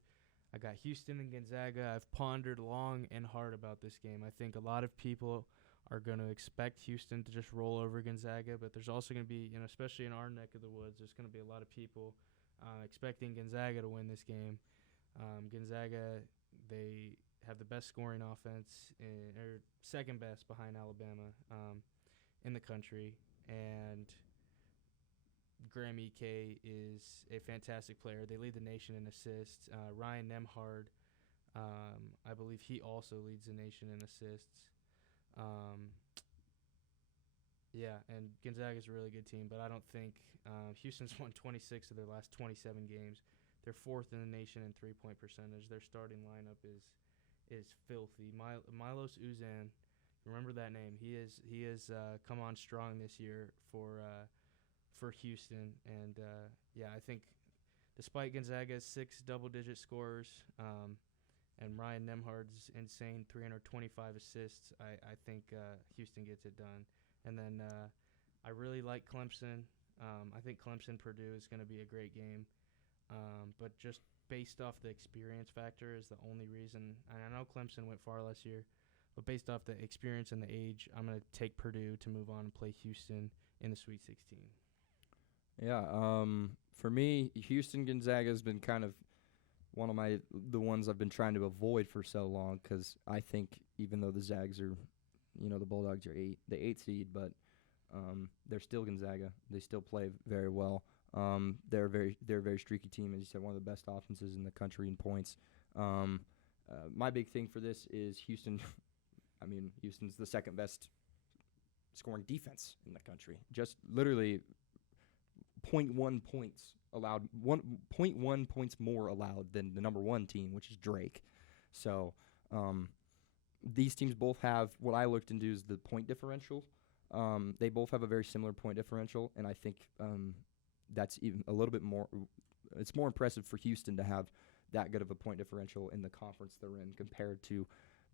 I got Houston and Gonzaga. I've pondered long and hard about this game. I think a lot of people are going to expect Houston to just roll over Gonzaga, but there's also going to be, especially in our neck of the woods, there's going to be a lot of people expecting Gonzaga to win this game. Gonzaga, they have the best scoring offense, or second best behind Alabama in the country, and Graham Ike is a fantastic player. They lead the nation in assists. Ryan Nembhard, I believe he also leads the nation in assists. And Gonzaga's a really good team, but I don't think Houston's won 26 of their last 27 games. They're 4th in the nation in three-point percentage. Their starting lineup is filthy. Milos Uzan, remember that name. He is come on strong this year for Houston, and I think despite Gonzaga's 6 double-digit scorers and Ryan Nembhard's insane 325 assists, I think Houston gets it done. And then I really like Clemson. I think Clemson-Purdue is going to be a great game, but just based off the experience factor is the only reason. And I know Clemson went far last year, but based off the experience and the age, I'm going to take Purdue to move on and play Houston in the Sweet 16. Yeah, for me, Houston-Gonzaga has been kind of one of the ones I've been trying to avoid for so long, because I think even though the Zags are, the Bulldogs are the 8 seed, but they're still Gonzaga. They still play very well. They're a very streaky team, as you said, one of the best offenses in the country in points. My big thing for this is Houston. I mean, Houston's the second best scoring defense in the country. Just literally 0.1 points allowed, 1.1 points more allowed than the number 1 team, which is Drake. So these teams both have, what I looked into is the point differential. They both have a very similar point differential, and I think that's even a little bit more, it's more impressive for Houston to have that good of a point differential in the conference they're in compared to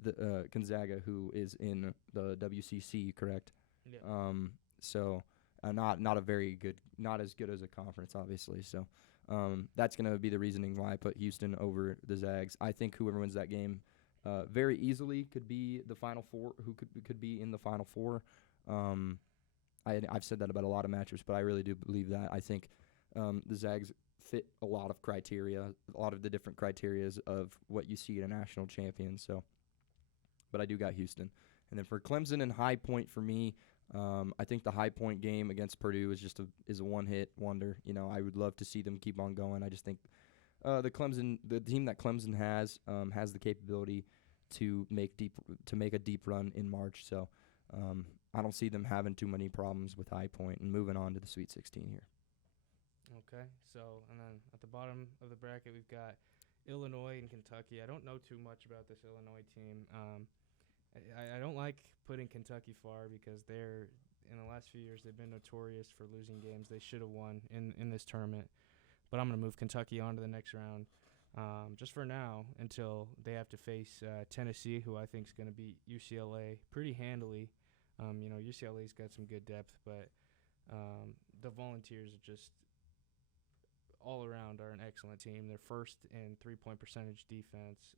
the Gonzaga, who is in the WCC, correct? Yeah. So not a very good, not as good as a conference, obviously. So that's going to be the reasoning why I put Houston over the Zags. I think whoever wins that game very easily could be the Final Four, who could be in the Final Four. I've said that about a lot of matchups, but I really do believe that. I think the Zags fit a lot of criteria, a lot of the different criterias of what you see in a national champion. So, but I do got Houston. And then for Clemson and High Point for me, I think the High Point game against Purdue is just a one-hit wonder. You know, I would love to see them keep on going. I just think the team that Clemson has the capability to make a deep run in March. So I don't see them having too many problems with High Point and moving on to the Sweet 16 here. Okay, so and then at the bottom of the bracket we've got Illinois and Kentucky. I don't know too much about this Illinois team. I don't like putting Kentucky far because they're in the last few years they've been notorious for losing games they should have won in this tournament. But I'm going to move Kentucky on to the next round just for now until they have to face Tennessee, who I think is going to beat UCLA pretty handily. UCLA's got some good depth, but the Volunteers are just all around are an excellent team. They're first in three-point percentage defense.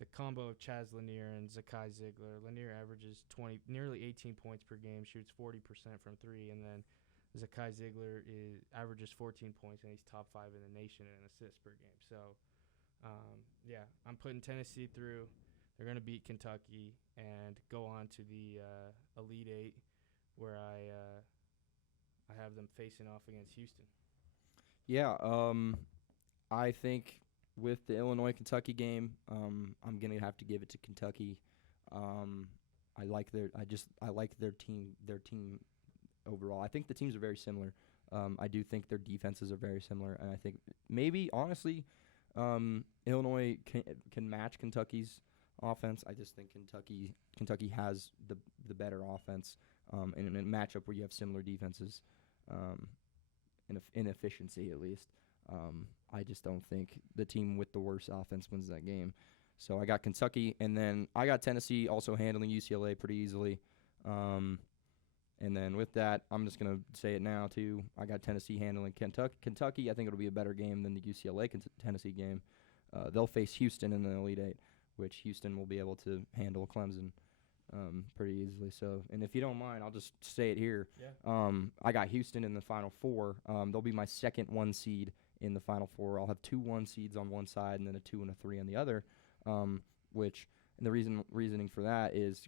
The combo of Chaz Lanier and Zakai Ziegler. Lanier averages nearly 18 points per game, shoots 40% from three, and then Zakai Ziegler averages 14 points, and he's top 5 in the nation in assists per game. So, I'm putting Tennessee through. They're going to beat Kentucky and go on to the Elite Eight, where I have them facing off against Houston. Yeah, I think with the Illinois-Kentucky game, I'm gonna have to give it to Kentucky. I like their team overall. I think the teams are very similar. I do think their defenses are very similar, and I think maybe honestly, Illinois can match Kentucky's offense. I just think Kentucky has the better offense in a matchup where you have similar defenses. In efficiency, at least. I just don't think the team with the worst offense wins that game. So I got Kentucky, and then I got Tennessee also handling UCLA pretty easily. And then with that, I'm just going to say it now, too. I got Tennessee handling Kentucky. I think it'll be a better game than the UCLA-Tennessee game. They'll face Houston in the Elite Eight, which Houston will be able to handle Clemson pretty easily. So, and if you don't mind, I'll just say it here. Yeah. I got Houston in the Final Four. They'll be my second 1 seed in the Final Four. I'll have 2 1 seeds on one side and then a 2 and a 3 on the other. And the reasoning for that is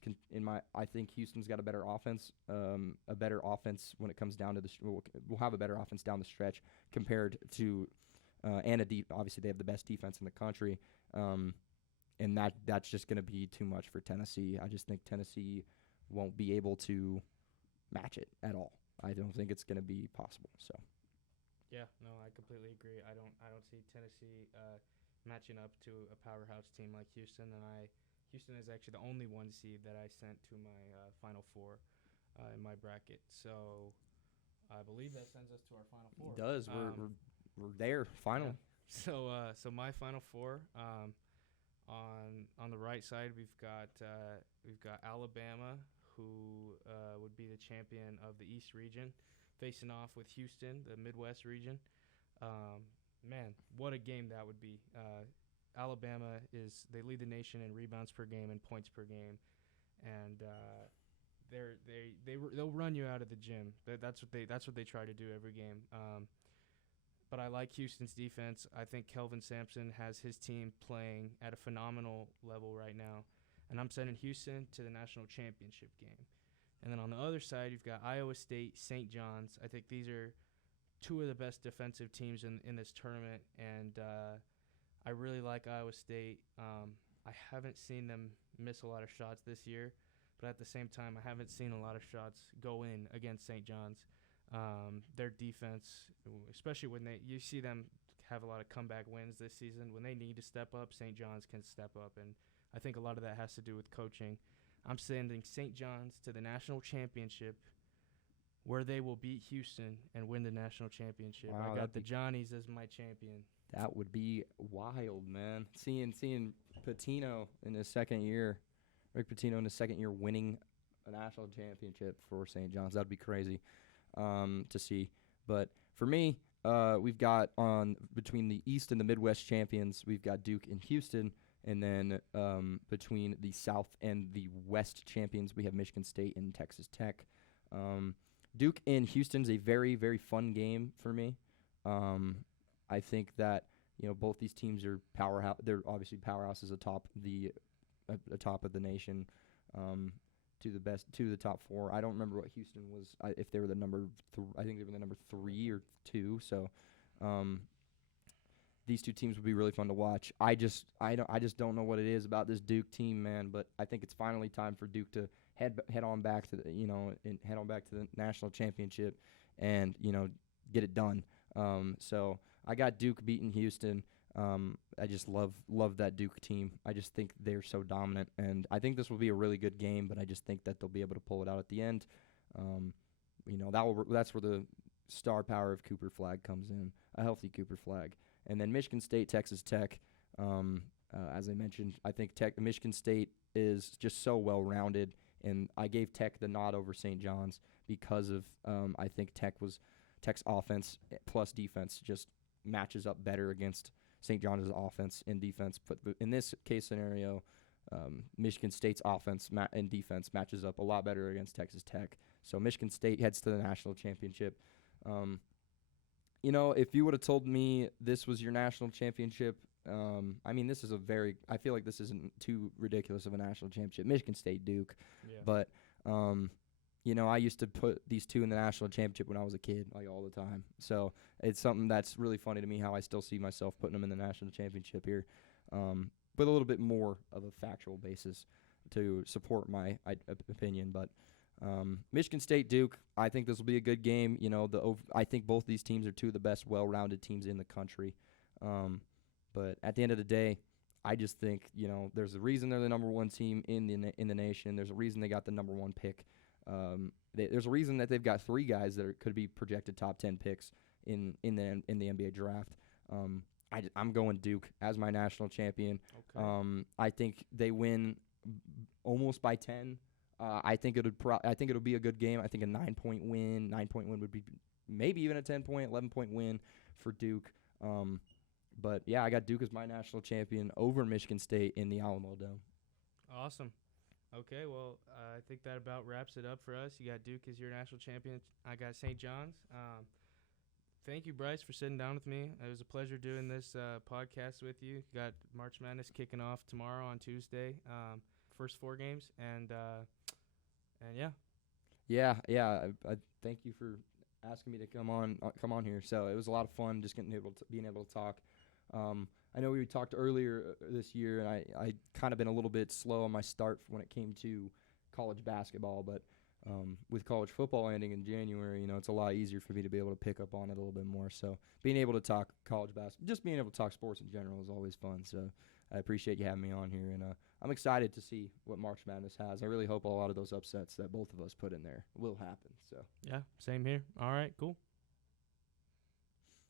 I think Houston's got a better offense when it comes down to we'll have a better offense down the stretch compared to obviously they have the best defense in the country. And that's just going to be too much for Tennessee. I just think Tennessee won't be able to match it at all. I don't think it's going to be possible. So, yeah, no, I completely agree. I don't see Tennessee matching up to a powerhouse team like Houston. Houston is actually the only 1 seed that I sent to my Final Four in my bracket. So, I believe that sends us to our Final Four. It does. We're there finally. Yeah. So my Final Four. On the right side, we've got Alabama, who would be the champion of the East region, facing off with Houston, the Midwest region. Man, what a game that would be! Alabama they lead the nation in rebounds per game and points per game, and they'll run you out of the gym. That's what they try to do every game. But I like Houston's defense. I think Kelvin Sampson has his team playing at a phenomenal level right now. And I'm sending Houston to the national championship game. And then on the other side, you've got Iowa State, St. John's. I think these are 2 of the best defensive teams in this tournament. And I really like Iowa State. I haven't seen them miss a lot of shots this year. But at the same time, I haven't seen a lot of shots go in against St. John's. Their defense, especially when you see them have a lot of comeback wins this season, when they need to step up, St. John's can step up, and I think a lot of that has to do with coaching. I'm sending St. John's to the national championship, where they will beat Houston and win the national championship. Wow, I got the Johnnies as my champion. That would be wild, man. Seeing Pitino in his second year, Rick Pitino in his second year winning a national championship for St. John's, that'd be crazy. To see. But for me, we've got between the East and the Midwest champions, we've got Duke and Houston. And then between the South and the West champions, we have Michigan State and Texas Tech. Duke in Houston's a very, very fun game for me. I think that both these teams are powerhouse. They're obviously powerhouses atop of the nation. To the top four. I don't remember what Houston was. If they were the number, I think they were the number 3 or 2. So, these two teams would be really fun to watch. I just don't know what it is about this Duke team, man. But I think it's finally time for Duke to head on back to the national championship, and get it done. So I got Duke beating Houston. I just love that Duke team. I just think they're so dominant, and I think this will be a really good game. But I just think that they'll be able to pull it out at the end. That's where the star power of Cooper Flag comes in, a healthy Cooper Flag. And then Michigan State, Texas Tech. As I mentioned, I think Michigan State is just so well-rounded, and I gave Tech the nod over St. John's because of I think Tech's offense plus defense just matches up better against St. John's offense and defense. But in this case scenario, Michigan State's offense and defense matches up a lot better against Texas Tech. So Michigan State heads to the national championship. If you would have told me this was your national championship, this is I feel like this isn't too ridiculous of a national championship. Michigan State, Duke. Yeah. But, I used to put these two in the national championship when I was a kid, like all the time. So it's something that's really funny to me how I still see myself putting them in the national championship here, with a little bit more of a factual basis to support my opinion. But Michigan State, Duke, I think this will be a good game. I think both these teams are two of the best well-rounded teams in the country. But at the end of the day, I just think, there's a reason they're the number 1 team in the nation. There's a reason they got the number 1 pick. There's a reason that they've got 3 guys that could be projected top 10 picks in the NBA draft. I'm going Duke as my national champion. Okay. I think they win almost by 10. I think it'll be a good game. I think a 9-point win. 9-point win would be maybe even a 10-point, 11-point win for Duke. But yeah, I got Duke as my national champion over Michigan State in the Alamo Dome. Awesome. Okay, well, I think that about wraps it up for us. You got Duke as your national champion. I got St. John's. Thank you, Bryce, for sitting down with me. It was a pleasure doing this podcast with you. Got March Madness kicking off tomorrow on Tuesday. First 4 games, and yeah. Yeah. I thank you for asking me to come on here. So it was a lot of fun just being able to talk. I know we talked earlier this year, and I kind of been a little bit slow on my start when it came to college basketball, but with college football ending in January, it's a lot easier for me to be able to pick up on it a little bit more. So being able to talk college basketball, just being able to talk sports in general is always fun. So I appreciate you having me on here, and I'm excited to see what March Madness has. I really hope a lot of those upsets that both of us put in there will happen. So yeah, same here. All right, cool.